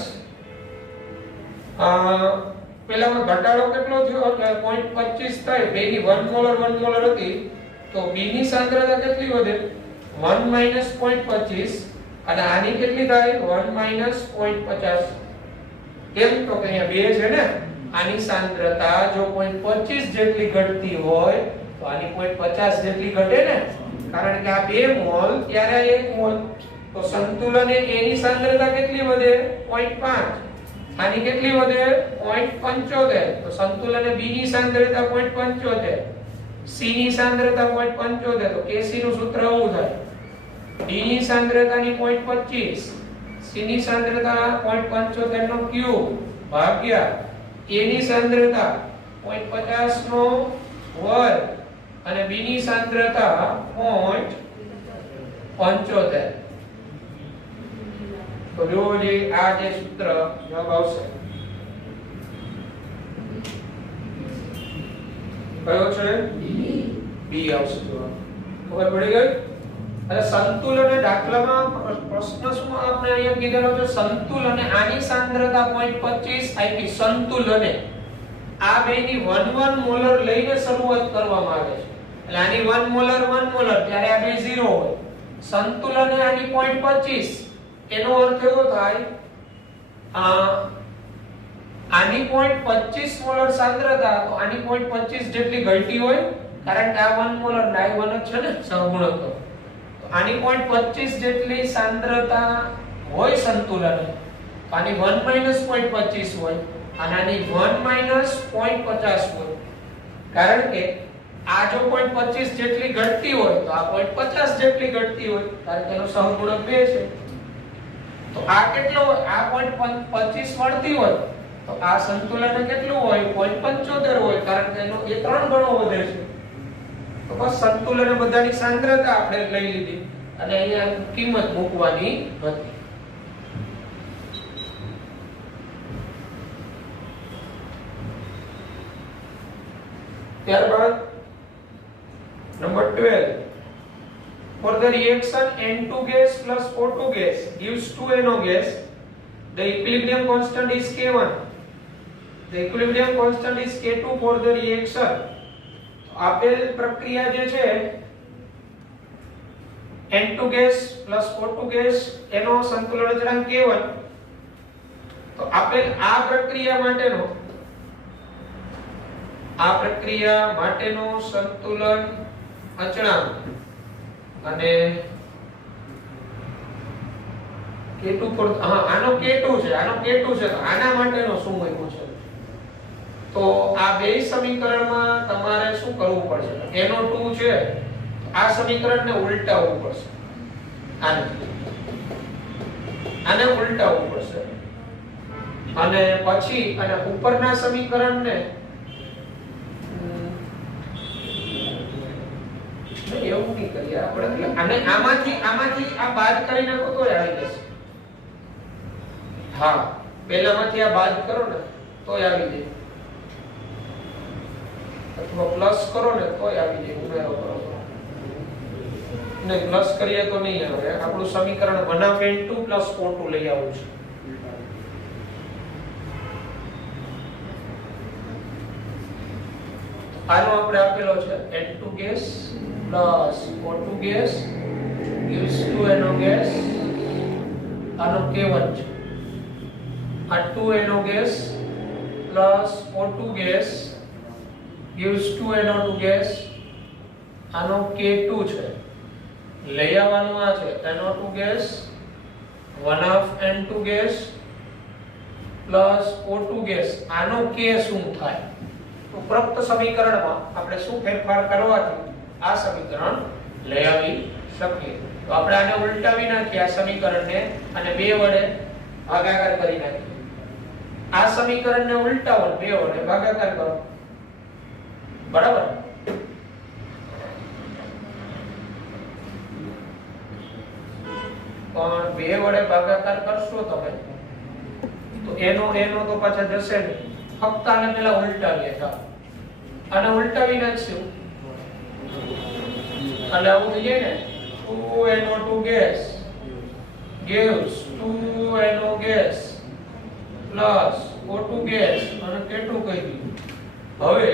પેલામાં ઘટાડો કેટલો થયો એટલે 0.25 થાય, બેની 1 મોલર હતી, તો B ની સાંદ્રતા કેટલી વધે 1 માઈનસ 0.25 અને આની કેટલી થાય 1 માઈનસ 0.50. કેમ તો કે અહીંયા 2 છે ને, આની સાંદ્રતા જો 0.25 જેટલી ઘટતી હોય તો આની 0.50 જેટલી ઘટે ને, કારણ કે આ 2 મોલ ત્યારે 1 મોલ. તો સંતુલને A ની સાંદ્રતા કેટલી વધે 0.5, આની કેટલી વધે 0.75. તો સંતુલને B ની સાંદ્રતા 0.75, C ની સાંદ્રતા 0.75. તો Kc નું સૂત્ર આવું થાય, D ની સાંદ્રતાની 0.25, C ની સાંદ્રતા 0.75 નો ક્યુબ ભાગ્યા A ની સાંદ્રતા 0.50 નો વર્ગ અને B ની સાંદ્રતા 0.75. તો જો જે આ જે સૂત્ર જવાબ આવશે કયો છે B આવશે જવાબ. ખબર પડી ગઈ. અને સંતુલન દાખલામાં પ્રશ્ન શું આપણે અહીંયા કીધેલો છે, સંતુલને આની સાંદ્રતા 0.25 આપી, સંતુલને આ બેની 1 મોલર લઈને શરૂઆત કરવામાં આવે છે, એટલે આની 1 મોલર ત્યારે આ બે 0 હોય. સંતુલને આની 0.25, એનો અર્થ એવો થાય આની 0.25 મોલર સાંદ્રતા, તો આની 0.25 જેટલી ઘટી હોય, કારણ કે આ 1 મોલર ના 1 જ છે ને સહગુણક. તો આની 0.25 જેટલી સાંદ્રતા હોય સંતુલને, તો આની 1 માઈનસ 0.25 હોય અને આની 1 માઈનસ 0.50 હોય, કારણ કે આ જો 0.25 જેટલી ઘટતી હોય તો આ 0.50 જેટલી ઘટતી હોય, કારણ કે એનો સહગુણક 2 છે. તો આ કેટલો હોય, આ 0.25 મળતી હોય તો આ સંતુલને કેટલું હોય 0.75 હોય, કારણ કે એનો એ 3 ગણો વધે છે. તો બસ સંતુલને બધાની સાંદ્રતા આપણે લઈ લીધી અને અહીંયા કિંમત મૂકવાની હતી. ત્યારબાદ number 12, for the reaction N2 gas plus O2 gas gives 2NO gas, the equilibrium constant is K1, the equilibrium constant is K2 for the reaction. આપેલ પ્રક્રિયા જે છે N2 gas plus O2 gas એનો સંતુલન અચળાંક K1, તો આપેલ આ પ્રક્રિયા માટેનો સંતુલન અચળાંક અને K2 પર આનો K2 છે, આનો K2 છે, તો આના માટેનો શું મૂક્યું છે? તો આ બે સમીકરણમાં તમારે શું કરવું પડશે? એનો 2 છે, આ સમીકરણને ઉલટાવવું પડશે. આને ઉલટાવવું પડશે અને પછી અને ઉપરના સમીકરણને એવું નહીં કરીએ આપણે, અને આમાંથી આ બાદ કરી નાખો તો આવી જશે. હા, પહેલામાંથી આ બાદ કરો ને તોય આવી જાય, અથવા પ્લસ કરો ને તોય આવી જાય. ઉમેરો કરો ને પ્લસ કરીએ તો નહીં આવે. આપણું સમીકરણ 1/n2 + 4/2 લઈ આવું છે. આનો આપણે આપેલો છે n2 gas + 4/2 gas gives 2NO gas. આનો K1 છે. આ 2NO gas + 4/2 gas gives 2NO2 gas. આનો K2 છે. લઈ આવવાનું આ છે NO2 gas 1/n2 gas + 4/2 gas. આનો K શું થાય? ઉપરોક્ત સમીકરણમાં આપણે શું ફેરફાર કરવાથી આ સમીકરણ લઈ આવી શકીએ? તો આપણે આને ઉલટાવી નાખીએ, આ સમીકરણને, અને 2 વડે ભાગાકાર કરી નાખીએ. આ સમીકરણને ઉલટાવો, 2 વડે ભાગાકાર કરો. બરાબર? પણ 2 વડે ભાગાકાર કરશો તમે તો એનો તો પાછા જશે નહીં. ફક્ત આને પહેલા ઉલટાવીએ. આને ઉલટાવી નાખશું એટલે આવું થઈ જાય ને. 2NO2 gas gives 2NO gas plus O2 gas અને K2 કહી દીધું. હવે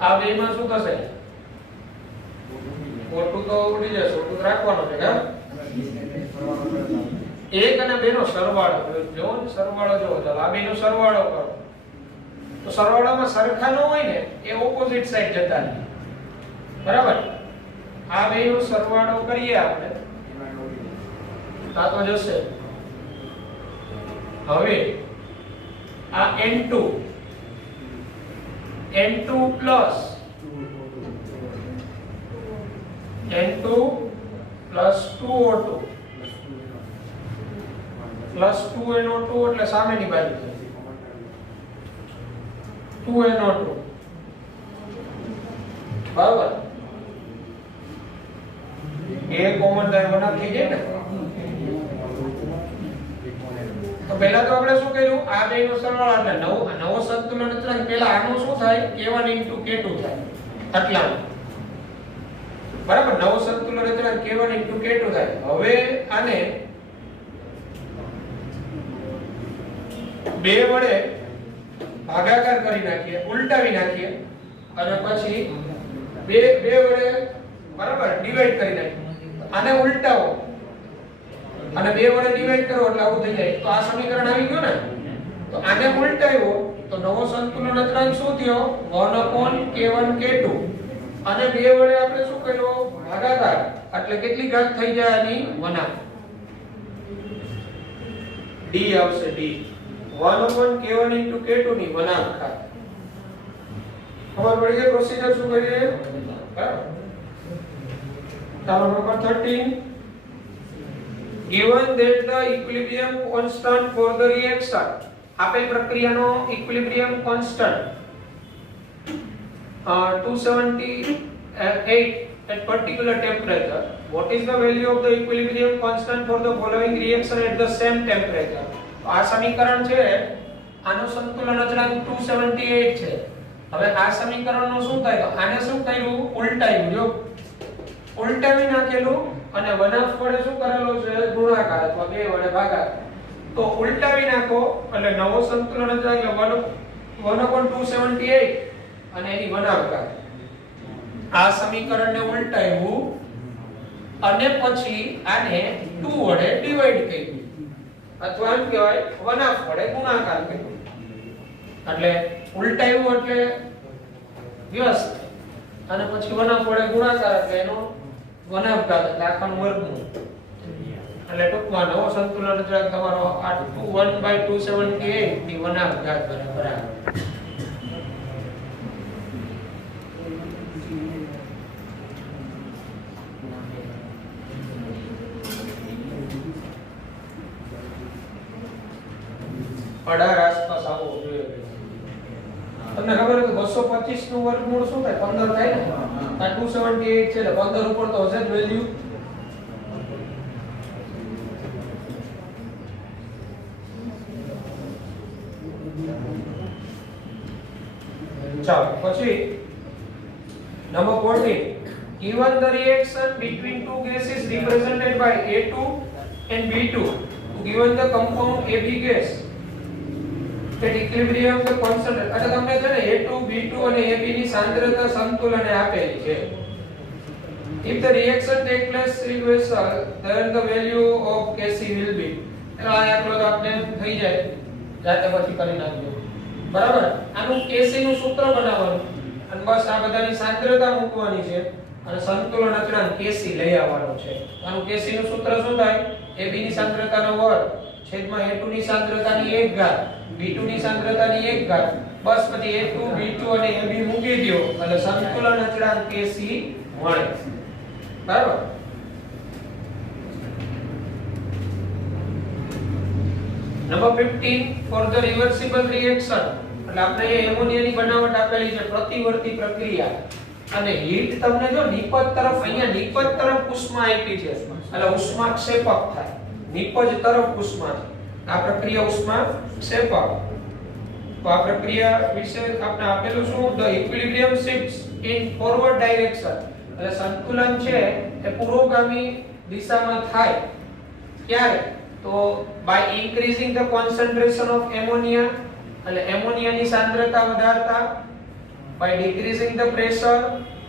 આ બેમાં શું થશે? O2 તો ઉડી જશે, O2 તો રાખવાનો છે. હા, 1 અને 2 નો સરવાળો જો, સરવાળો જો, ચાલો આ બેનો સરવાળો કરો. તો સરવાળામાં સરખા ન હોય ને એ ઓપોઝિટ સાઈડ જતા રહે. બરાબર? આ બેનો સરવાળો કરીએ આપણે તો જશે. હવે આ N2 plus N2 plus 2O2 plus 2NO2 એટલે સામેની બાજુ 2NO2. બરાબર? એ કોમન થાય બનાવ થઈ જાય ને. તો પહેલા તો આપણે શું કર્યું? આ બેનો સરવાળો એટલે નવો સંતુલન અચળાંક. પહેલા આનું શું થાય? K1 * K2 થાય. આટલાનું. બરાબર? નવો સંતુલન અચળાંક K1 * K2 થાય. હવે આને 2 વડે ભાગાકાર કરી નાખીએ, ઉલટાવી નાખીએ, અને પછી 2 વડે બરાબર ડિવાઈડ કરી નાખીએ. આને ઉલટાવો અને 2 વડે ડિવાઈડ કરો એટલે આવું થઈ જાય. તો આ સમીકરણ આવી ગયું ને. તો આને ઉલટાવ્યો તો નવો સંતુલન અચળાંક શું થયો? 1/K1 K2. અને 2 વડે આપણે શું કર્યો? ભાગાકાર. એટલે કેટલી ઘાત થઈ જાય આની? 1/2. d આવશે. d 1/K1 * K2 ની 1/2 ઘાત. ખબર પડી ગઈ પ્રોસીજર શું કરીએ? બરાબર? ચાલો number 13. given that the equilibrium constant for the reaction, આપેલ પ્રક્રિયાનો equilibrium constant 278 at particular temperature, what is the value of the equilibrium constant for the following reaction at the same temperature? આ સમીકરણ છે, આનો સંતુલન અચળાંક 278 છે. હવે આ સમીકરણનું શું થાય? તો આને શું કર્યું? ઉલટાવ્યું. જો ઉલટાવી નાખેલું અને 1/2 વડે શું કરેલો છે? ગુણાકાર અથવા 2 વડે ભાગાકાર. તો ઉલટાવી નાખો એટલે નવો સંતુલન અચળાંક 1/278 અને એની 1/2 ઘાત. આ સમીકરણને ઉલટાવ્યું અને પછી આને 2 વડે ડિવાઈડ કર્યું અથવા એમ કહેવાય 1/2 વડે ગુણાકાર કર્યો. એટલે ઉલટાવ્યું એટલે વ્યસ્ત અને પછી 1/2 વડે ગુણાકાર એટલે એનો 1/2 ઘાત એટલે આખાનું વર્ગમૂળ એટલે ટૂંકમાં નવો સંતુલન અચળાંક તમારો આ 1/278 ની 1/2 ઘાત બરાબર આવે. અઢાર આસપાસ આવો જોઈએ. તમને ખબર છે 225 નું વર્ગમૂળ શું થાય? 15 થાય ને? આ 278 છે એટલે 15 ઉપર તો હશે જ વેલ્યુ. ચાલો પછી number 14 given the reaction between two gases represented by A2 and B2 given the compound AB gas at equilibrium the constant એટલે તમને છે ને A2 B2 અને AB ની સાંદ્રતા સંતુલને આપેલી છે. if the reaction take place in vessel then the value of Kc will be એટલે આ આટલો તો આપણે થઈ જાય જાતે પછી કરી નાખજો બરાબર. આનું Kc નું સૂત્ર બનાવવાનું અને બસ આ બધાની સાંદ્રતા મૂકવાની છે અને સંતુલન અચળાંક Kc લઈ આવવાનો છે. આનું Kc નું સૂત્ર શું થાય? AB ની સાંદ્રતાનો વર્ગ છેદમાં A2 ની સાંદ્રતાની 1 ઘાત B2 ની સાંદ્રતાની 1 ઘાત બસ પછી A2 B2 અને AB મૂકી દો એટલે સંતુલન અચળાંક Kc મળે બરાબર. Number 15 for the reversible reaction એટલે આપણે એ એમોનિયાની બનાવટ આપેલી છે પ્રતિવર્તી પ્રક્રિયા અને હીટ તમને જો નિપજ તરફ અહીંયા નિપજ તરફ ઉષ્મા આપી છે એટલે ઉષ્માક્ષેપક થાય. નિપજ તરફ ઉષ્મા છે આ પ્રક્રિયા ઉષ્માક્ષેપક. તો આ પ્રક્રિયા વિશે આપણે આપેલું શું? the equilibrium shifts in forward direction એટલે સંતુલન છે એ પુરોગામી દિશામાં થાય. ક્યારે? તો by increasing the concentration of ammonia એટલે એમોનિયાની સાંદ્રતા વધારતા, by decreasing the pressure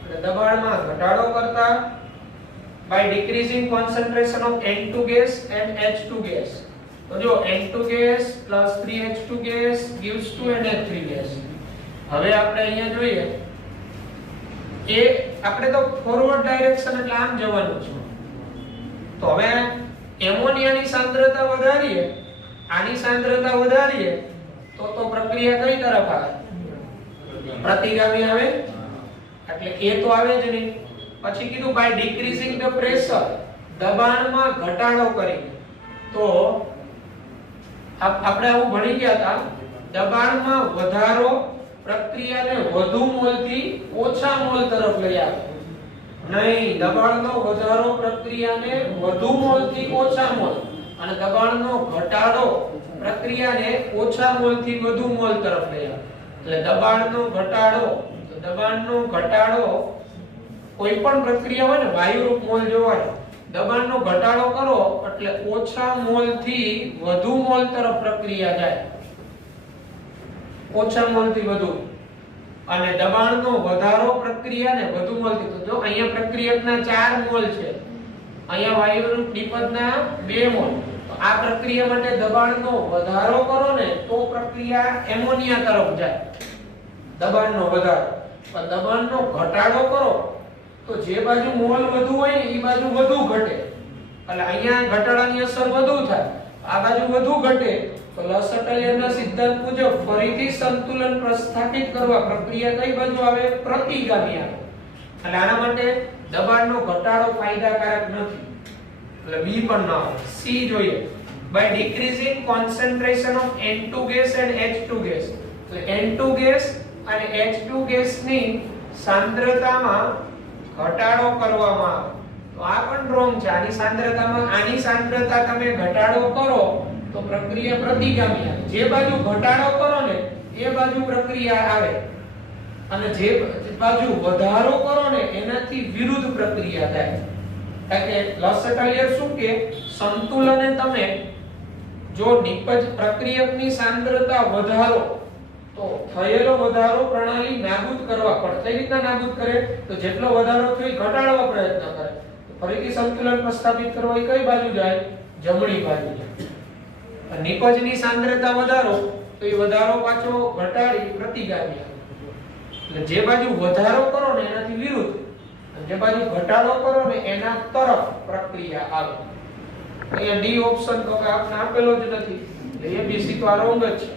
એટલે દબાણમાં ઘટાડો કરતા, by decreasing concentration of N2 gas and H2 gas. તો જો N2 gas plus 3H2 gas gives 2NH3 gas. હવે આપણે અહીંયા જોઈએ એ આપણે તો ફોરવર્ડ ડાયરેક્શન એટલે આમ જવાનું છે. તો હવે એમોનિયાની સાંદ્રતા વધારીએ, આની સાંદ્રતા વધારીએ તો પ્રક્રિયા કઈ તરફ આવે? પ્રતિગામી આવે. એટલે એ તો આવે જ નહીં. પછી કીધું by decreasing the pressure દબાણમાં ઘટાડો કરીને. તો આપણે આવું ભણી ગયા હતા દબાણમાં વધારો પ્રક્રિયાને વધુ મોલથી ઓછા મોલ તરફ લઈ આવે. નહીં, દબાણનો વધારો પ્રક્રિયાને વધુ મોલથી ઓછા મોલ અને દબાણનો ઘટાડો પ્રક્રિયાને ઓછા મોલથી વધુ મોલ તરફ લઈ આવે. એટલે દબાણનો ઘટાડો કોઈ પણ પ્રક્રિયા હોય ને વાયુરૂપ મોલ જોવાનો દબાણનો ઘટાડો કરો એટલે ઓછા મોલથી વધુ મોલ તરફ પ્રક્રિયા જાય. ઓછા મોલથી વધુ અને દબાણનો વધારો પ્રક્રિયાને વધુ મોલથી. તો જો અહીંયા પ્રક્રિયકના 4 મોલ છે, અહીંયા વાયુરૂપ નિપજના 2 મોલ. તો આ પ્રક્રિયા માટે દબાણનો વધારો કરો ને તો પ્રક્રિયા એમોનિયા તરફ જાય. દબાણનો વધારો. પણ દબાણનો ઘટાડો કરો તો જે બાજુ મોલ વધુ હોય ને એ બાજુ વધુ ઘટે. એટલે અહીંયા ઘટાડાની અસર વધુ થાય, આ બાજુ વધુ ઘટે. તો લસટલિયરના સિદ્ધાંત મુજબ ફરીથી સંતુલન પ્રસ્થાપિત કરવા પ્રક્રિયા કઈ બાજુ આવે? પ્રતિગામી આવે. એટલે આના માટે દબાણનો ઘટાડો ફાયદાકારક નથી. એટલે બી પણ ના આવે. સી જોઈએ by decreasing concentration of N2 gas and H2 gas. એટલે N2 gas અને H2 gas ની સાંદ્રતામાં ઘટાડો કરવામાં આવે. તો આ પણ રોંગ છે. આની સાંદ્રતા તમે ઘટાડો કરો તો પ્રક્રિયા પ્રતિગામી આવે. જે બાજુ ઘટાડો કરો ને એ બાજુ પ્રક્રિયા આવે અને જે બાજુ વધારો કરો ને એનાથી વિરુદ્ધ પ્રક્રિયા થાય. કારણ કે લસટલિયર શું કે સંતુલને તમે જો નિપજ પ્રક્રિયકની સાંદ્રતા વધારો તો થયેલો વધારો પ્રણાલી નાબૂદ કરવા પડે. કઈ રીતના નાબૂદ કરે? તો જેટલો વધારો થયો એ ઘટાડવા પ્રયત્ન કરે. ફરીથી સંતુલન પ્રસ્થાપિત કરવા એ કઈ બાજુ જાય? જમણી બાજુ જાય. નિપજની સાંદ્રતા વધારો તો એ વધારો પાછો ઘટાડી પ્રતિગામી આવે. એટલે જે બાજુ વધારો કરો ને એનાથી વિરુદ્ધ અને જે બાજુ ઘટાડો કરો ને એના તરફ પ્રક્રિયા આવે. અહીંયા ડી ઓપ્શન તો કે આપને આપેલો જ નથી, એટલે એબીસી તો આ રોંગ જ છે.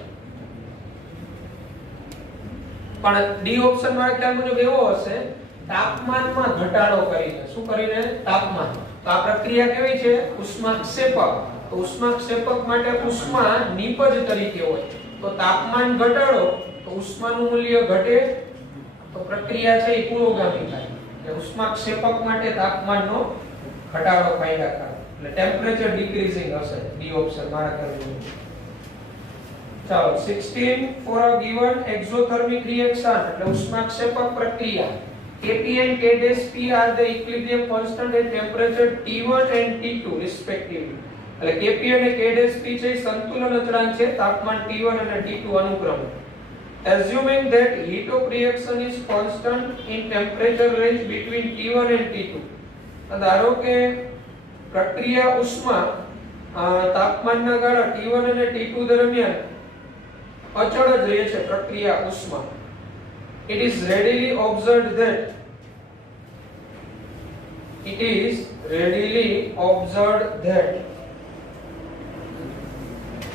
પણ ડી ઓપ્શન માં ખ્યાલ મુજબ એવો હશે, તાપમાનમાં ઘટાડો કરીને. શું કરીને? તાપમાન. તો આ પ્રક્રિયા કેવી છે? ઉષ્માક્ષેપક. તો ઉષ્માક્ષેપક માટે ઉષ્મા નિપજ તરીકે હોય. તો તાપમાન ઘટાડો તો ઉષ્માનું મૂલ્ય ઘટે, તો પ્રક્રિયા છે એ પુરોગામી થાય. એટલે ઉષ્માક્ષેપક માટે તાપમાનનો ઘટાડો ફાયદાકારક. એટલે ટેમ્પરેચર ડિક્રીઝિંગ હશે. ડી ઓપ્શન મારા કરવું. ચાલો 16 for a given exothermic reaction એટલે ઉષ્માક્ષેપક પ્રક્રિયા Kp and K'(P) are the equilibrium constant at temperature T1 and T2 respectively. એટલે Kp અને K'(P) છે સંતુલન અચળાંક છે તાપમાન T1 અને T2 અનુક્રમે. Assuming that heat of reaction is constant in temperature range between T1 and T2. ધારો કે પ્રક્રિયા ઉષ્મા તાપમાનના ગાળા T1 અને T2 દરમિયાન અચળ જ રહે છે. પ્રક્રિયા ઉષ્મા it is readily observed that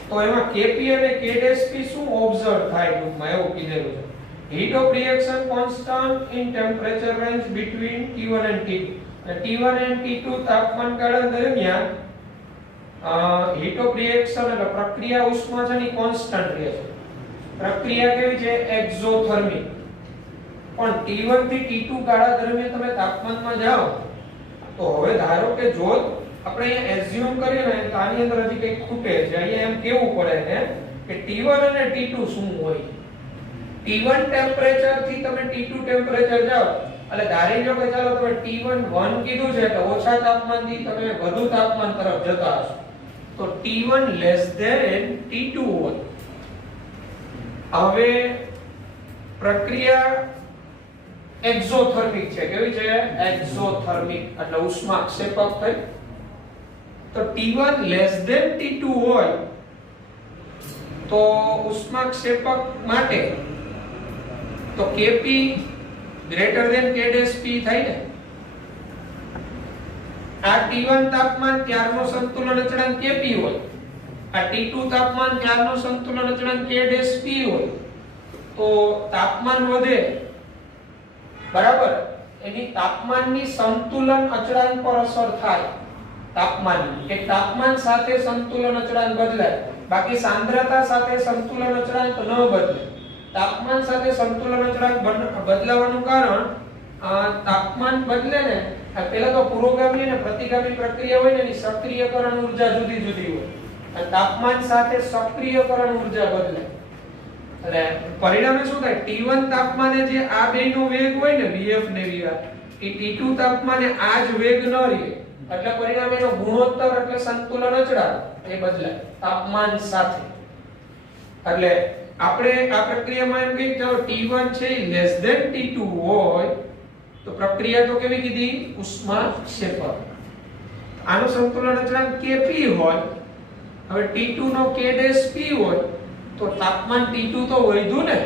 તો એમાં Kp અને K'(P) શું ઓબ્ઝર્વ થાય? ટૂંકમાં એવું કીધેલું છે. heat of reaction constant in temperature range between T1 and T2. T1 and T2 તાપમાન ગાળા દરમિયાન heat of reaction એટલે પ્રક્રિયા ઉષ્મા છે ની કોન્સ્ટન્ટ રહે છે. પ્રક્રિયા કેવી છે? એક્ઝોથર્મિક. પણ T1 થી T2 ગાળા દરમિયાન તમે તાપમાનમાં જાઓ તો હવે ધારો કે જો આપણે અહીંયા એઝ્યુમ કરીએ ને તો આની અંદર હજી કંઈક ખૂટે છે. અહીંયા એમ કેવું પડે ને કે T1 અને T2 શું હોય? T1 ટેમ્પરેચર થી તમે T2 ટેમ્પરેચર જાઓ એટલે ધારી લો કે ચાલો તમે T1 1 કીધું છે એટલે ઓછા તાપમાનથી તમે વધુ તાપમાન તરફ જતા હશો તો T1 T2 હોય. હવે પ્રક્રિયા એક્ઝોથર્મિક છે. કેવી છે? એક્ઝોથર્મિક એટલે ઉષ્માક્ષેપક થઈ. તો T1 T2 હોય તો ઉષ્માક્ષેપક માટે તો Kp K'(P) થાય ને. આ T1 તાપમાન ત્યારનો સંતુલન અચળાંક Kp હોય, આ T2 તાપમાન ત્યારનો સંતુલન અચળાંક K'(P) હોય. તો તાપમાન વધે બરાબર એની તાપમાનની સંતુલન અચળાંક પર અસર થાય. તાપમાનની કે તાપમાન સાથે સંતુલન અચળાંક બદલાય, બાકી સાંદ્રતા સાથે સંતુલન અચળાંક ન બદલે. તાપમાન સાથે સંતુલન અચળાંક બદલાવાનું કારણ તાપમાન બદલે ને પહેલા તો પુરોગામી અને પ્રતિગામી પ્રક્રિયા હોય ને એની સક્રિયકરણ ઊર્જા જુદી જુદી હોય. અને તાપમાન સાથે સક્રિયકરણ ઊર્જા બદલે એટલે પરિણામે શું થાય? T1 તાપમાને જે આ બેનો વેગ હોય ને Vf ને Vr એ T2 તાપમાને આ જ વેગ ન રહે એટલે પરિણામે એનો ગુણોત્તર એટલે સંતુલન અચળાંક એ બદલાય તાપમાન સાથે. એટલે આપણે આ પ્રક્રિયામાં એમ કહીએ ચાલો T1 છે T2 હોય તો પ્રક્રિયા તો કેવી કીધી? ઉષ્માક્ષેપક. આનો સંતુલન અચળાંક Kp હોય. હવે T2 નો K'(P) હોય તો તાપમાન T2 તો વધ્યું ને,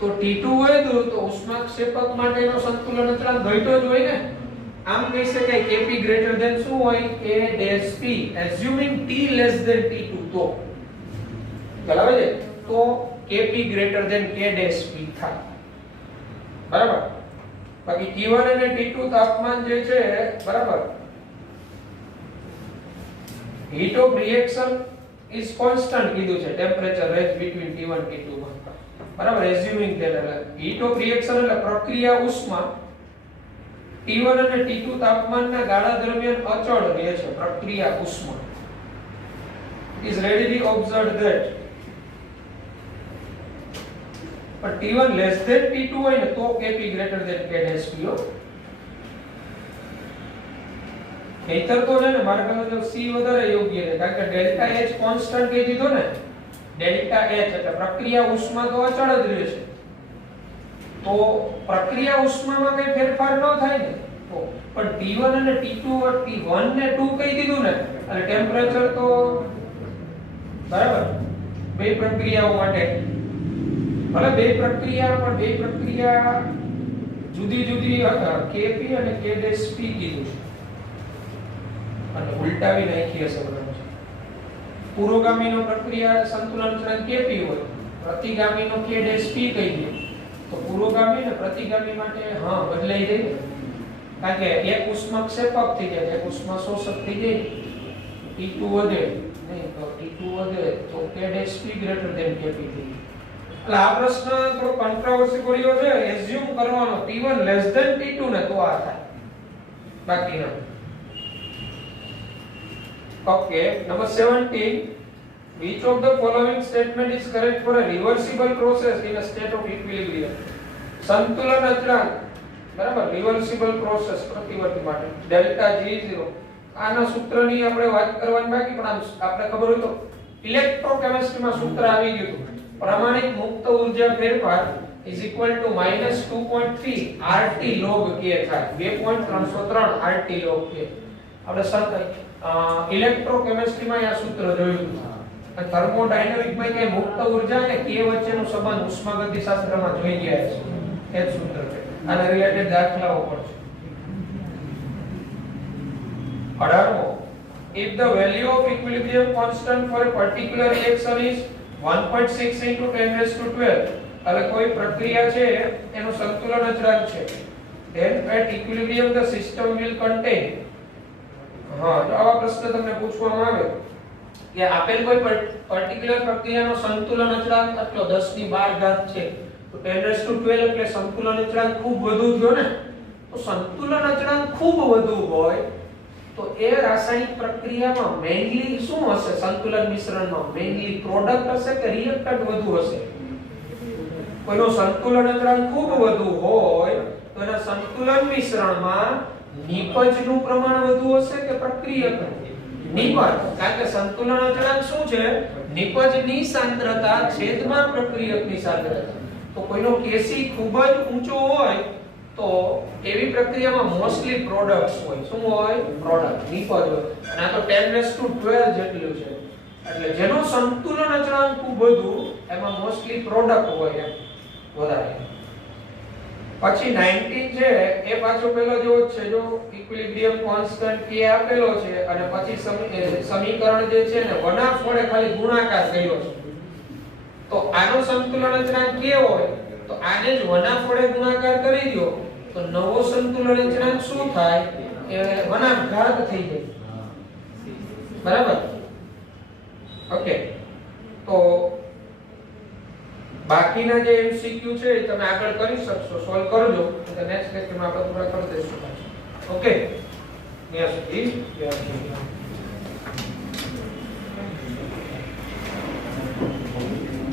તો T2 વધ્યું તો ઉષ્માક્ષેપક માટેનો સંતુલન અચળાંક ઘટ્યો જ હોય ને. આમ કહી શકાય Kp શું હોય? K'(P) assuming T T2 તો બરાબર છે. તો Kp K'(P) થાય બરાબર. બાકી T1 અને T2 તાપમાન જે છે બરાબર heat of reaction is constant કીધું છે temperature range between T1 T2 માં બરાબર. assuming that heat of reaction એટલે પ્રક્રિયા ઉષ્મા T1 અને T2 તાપમાનના ગાળા દરમિયાન અચળ રહે છે. પ્રક્રિયા ઉષ્મા it is readily observed that પણ T1 T2 હોય ને તો Kp K'(P) હો. નહીતર તો ને મારે કહે C વધારે યોગ્ય છે કારણ કે ડેલ્ટા H કોન્સ્ટન્ટ કહી દીધો ને. ડેલ્ટા H એટલે પ્રક્રિયા ઉષ્મા તો અચળ જ રહે છે. તો પ્રક્રિયા ઉષ્મામાં કઈ ફેરફાર ન થાય ને તો પણ T1 અને T2 T1 ને 2 કહી દીધું ને એટલે ટેમ્પરેચર તો બરાબર બે પ્રક્રિયાઓ માટે ભલે બે પ્રક્રિયા જુદી જુદી કેપી અને કે ડેશ પી કીધું છે અને ઉલટાવી નાખી હશે બરાબર છે. પુરોગામીનો પ્રક્રિયા સંતુલન અચળાંક કેપી હોય, પ્રતિગામીનો કે ડેશ પી કહી દે તો પુરોગામી અને પ્રતિગામી માટે હા બદલાઈ જાય, કારણ કે એક ઉષ્માક્ષેપક થઈ જાય, એક ઉષ્મા શોષક થઈ જાય. T2 વધે નહીં તો T2 વધે તો K dash P greater than Kp થઈ જાય. એટલે આ પ્રશ્ન થોડો કોન્ટ્રોવર્સી કર્યો છે. એઝ્યુમ કરવાનો T1 less than T2 ને તો આ થાય, બાકી ના. Okay, number 17. Which of the following statement is correct for a reversible process in a state of equilibrium? સંતુલન અચળાંક બરાબર રિવર્સિબલ પ્રોસેસ પ્રતિવર્તી માટે ડેલ્ટા G0 આના સૂત્રની આપણે વાત કરવાની બાકી, પણ આપણે ખબર હોય તો ઇલેક્ટ્રોકેમિસ્ટ્રીમાં સૂત્ર આવી ગયું હતું. પ્રમાણિત મુક્ત ઊર્જા ફેરફાર is equal to -2.3 RT log K થાય, 2.303 RT log K. આપણે ઇલેક્ટ્રોકેમિસ્ટ્રીમાં આ સૂત્ર જોયું હતું. અને થર્મોડાયનેમિકમાં કે મુક્ત ઊર્જા અને K વચ્ચેનો સંબંધ ઉષ્માગતિશાસ્ત્રમાં જોઈ ગયા છે. એ જ સૂત્ર છે. આને રિલેટેડ દાખલાઓ પણ છે. 18મો. If the value of equilibrium constant for a particular reaction is 1.6 into 10^12, એટલે કોઈ પ્રક્રિયા છે એનું સંતુલન અચળાંક છે, then at equilibrium the system will contain. હા, તો આવા પ્રશ્ન તમને પૂછવામાં આવે કે આપેલ કોઈ પર્ટિક્યુલર પ્રક્રિયાનો સંતુલન અચળાંક આટલો 10^12 છે, તો 10^12 એટલે સંતુલન અચળાંક ખૂબ વધુ થયો ને. તો સંતુલન અચળાંક ખૂબ વધુ હોય તો એ રાસાયણિક પ્રક્રિયામાં મેઇનલી શું હશે? સંતુલન મિશ્રણમાં મેઇનલી પ્રોડક્ટ હશે કે રિએક્ટન્ટ વધુ હશે? કોઈનો સંતુલન અચળાંક ખૂબ વધુ હોય તો એના સંતુલન મિશ્રણમાં નિપજનું પ્રમાણ વધુ હશે કે પ્રક્રિયકનું? નિપજ, કારણ કે સંતુલન અચળાંક શું છે? નિપજની સાંદ્રતા છેદમાં પ્રક્રિયકની સાંદ્રતા. તો કોઈનો કેસી ખૂબ જ ઊંચો હોય તો એવી પ્રક્રિયામાં મોસ્ટલી પ્રોડક્ટ્સ હોય. શું હોય? પ્રોડક્ટ, નિપજ હોય. અને આ તો 10^12 જેટલું છે, એટલે જેનો સંતુલન અચળાંક ખૂબ વધુ એમાં મોસ્ટલી પ્રોડક્ટ હોય એમ વધારે. પછી 19 છે એ પાછો પેલો જેવો જ છે. જો ઇક્વિલિબ્રિયમ કોન્સ્ટન્ટ K આપેલો છે અને પછી સમીકરણ જે છે ને વનાફ વડે ખાલી ગુણાકાર કર્યો છે, તો આનો સંતુલન અચળાંક K હોય તો આને જ વનાફ વડે ગુણાકાર કરી દો તો નવો સંતુલન અચળાંક શું થાય? એ વનાફ ઘાત થઈ જાય. બરાબર? ઓકે, તો બાકીના જે MCQ છે એ તમે આગળ કરી શકશો, સોલ્વ કરજો. તો નેક્સ્ટ લેક્ચરમાં આપણે પૂરા કરી દઈશું. ઓકે, ત્યાં સુધી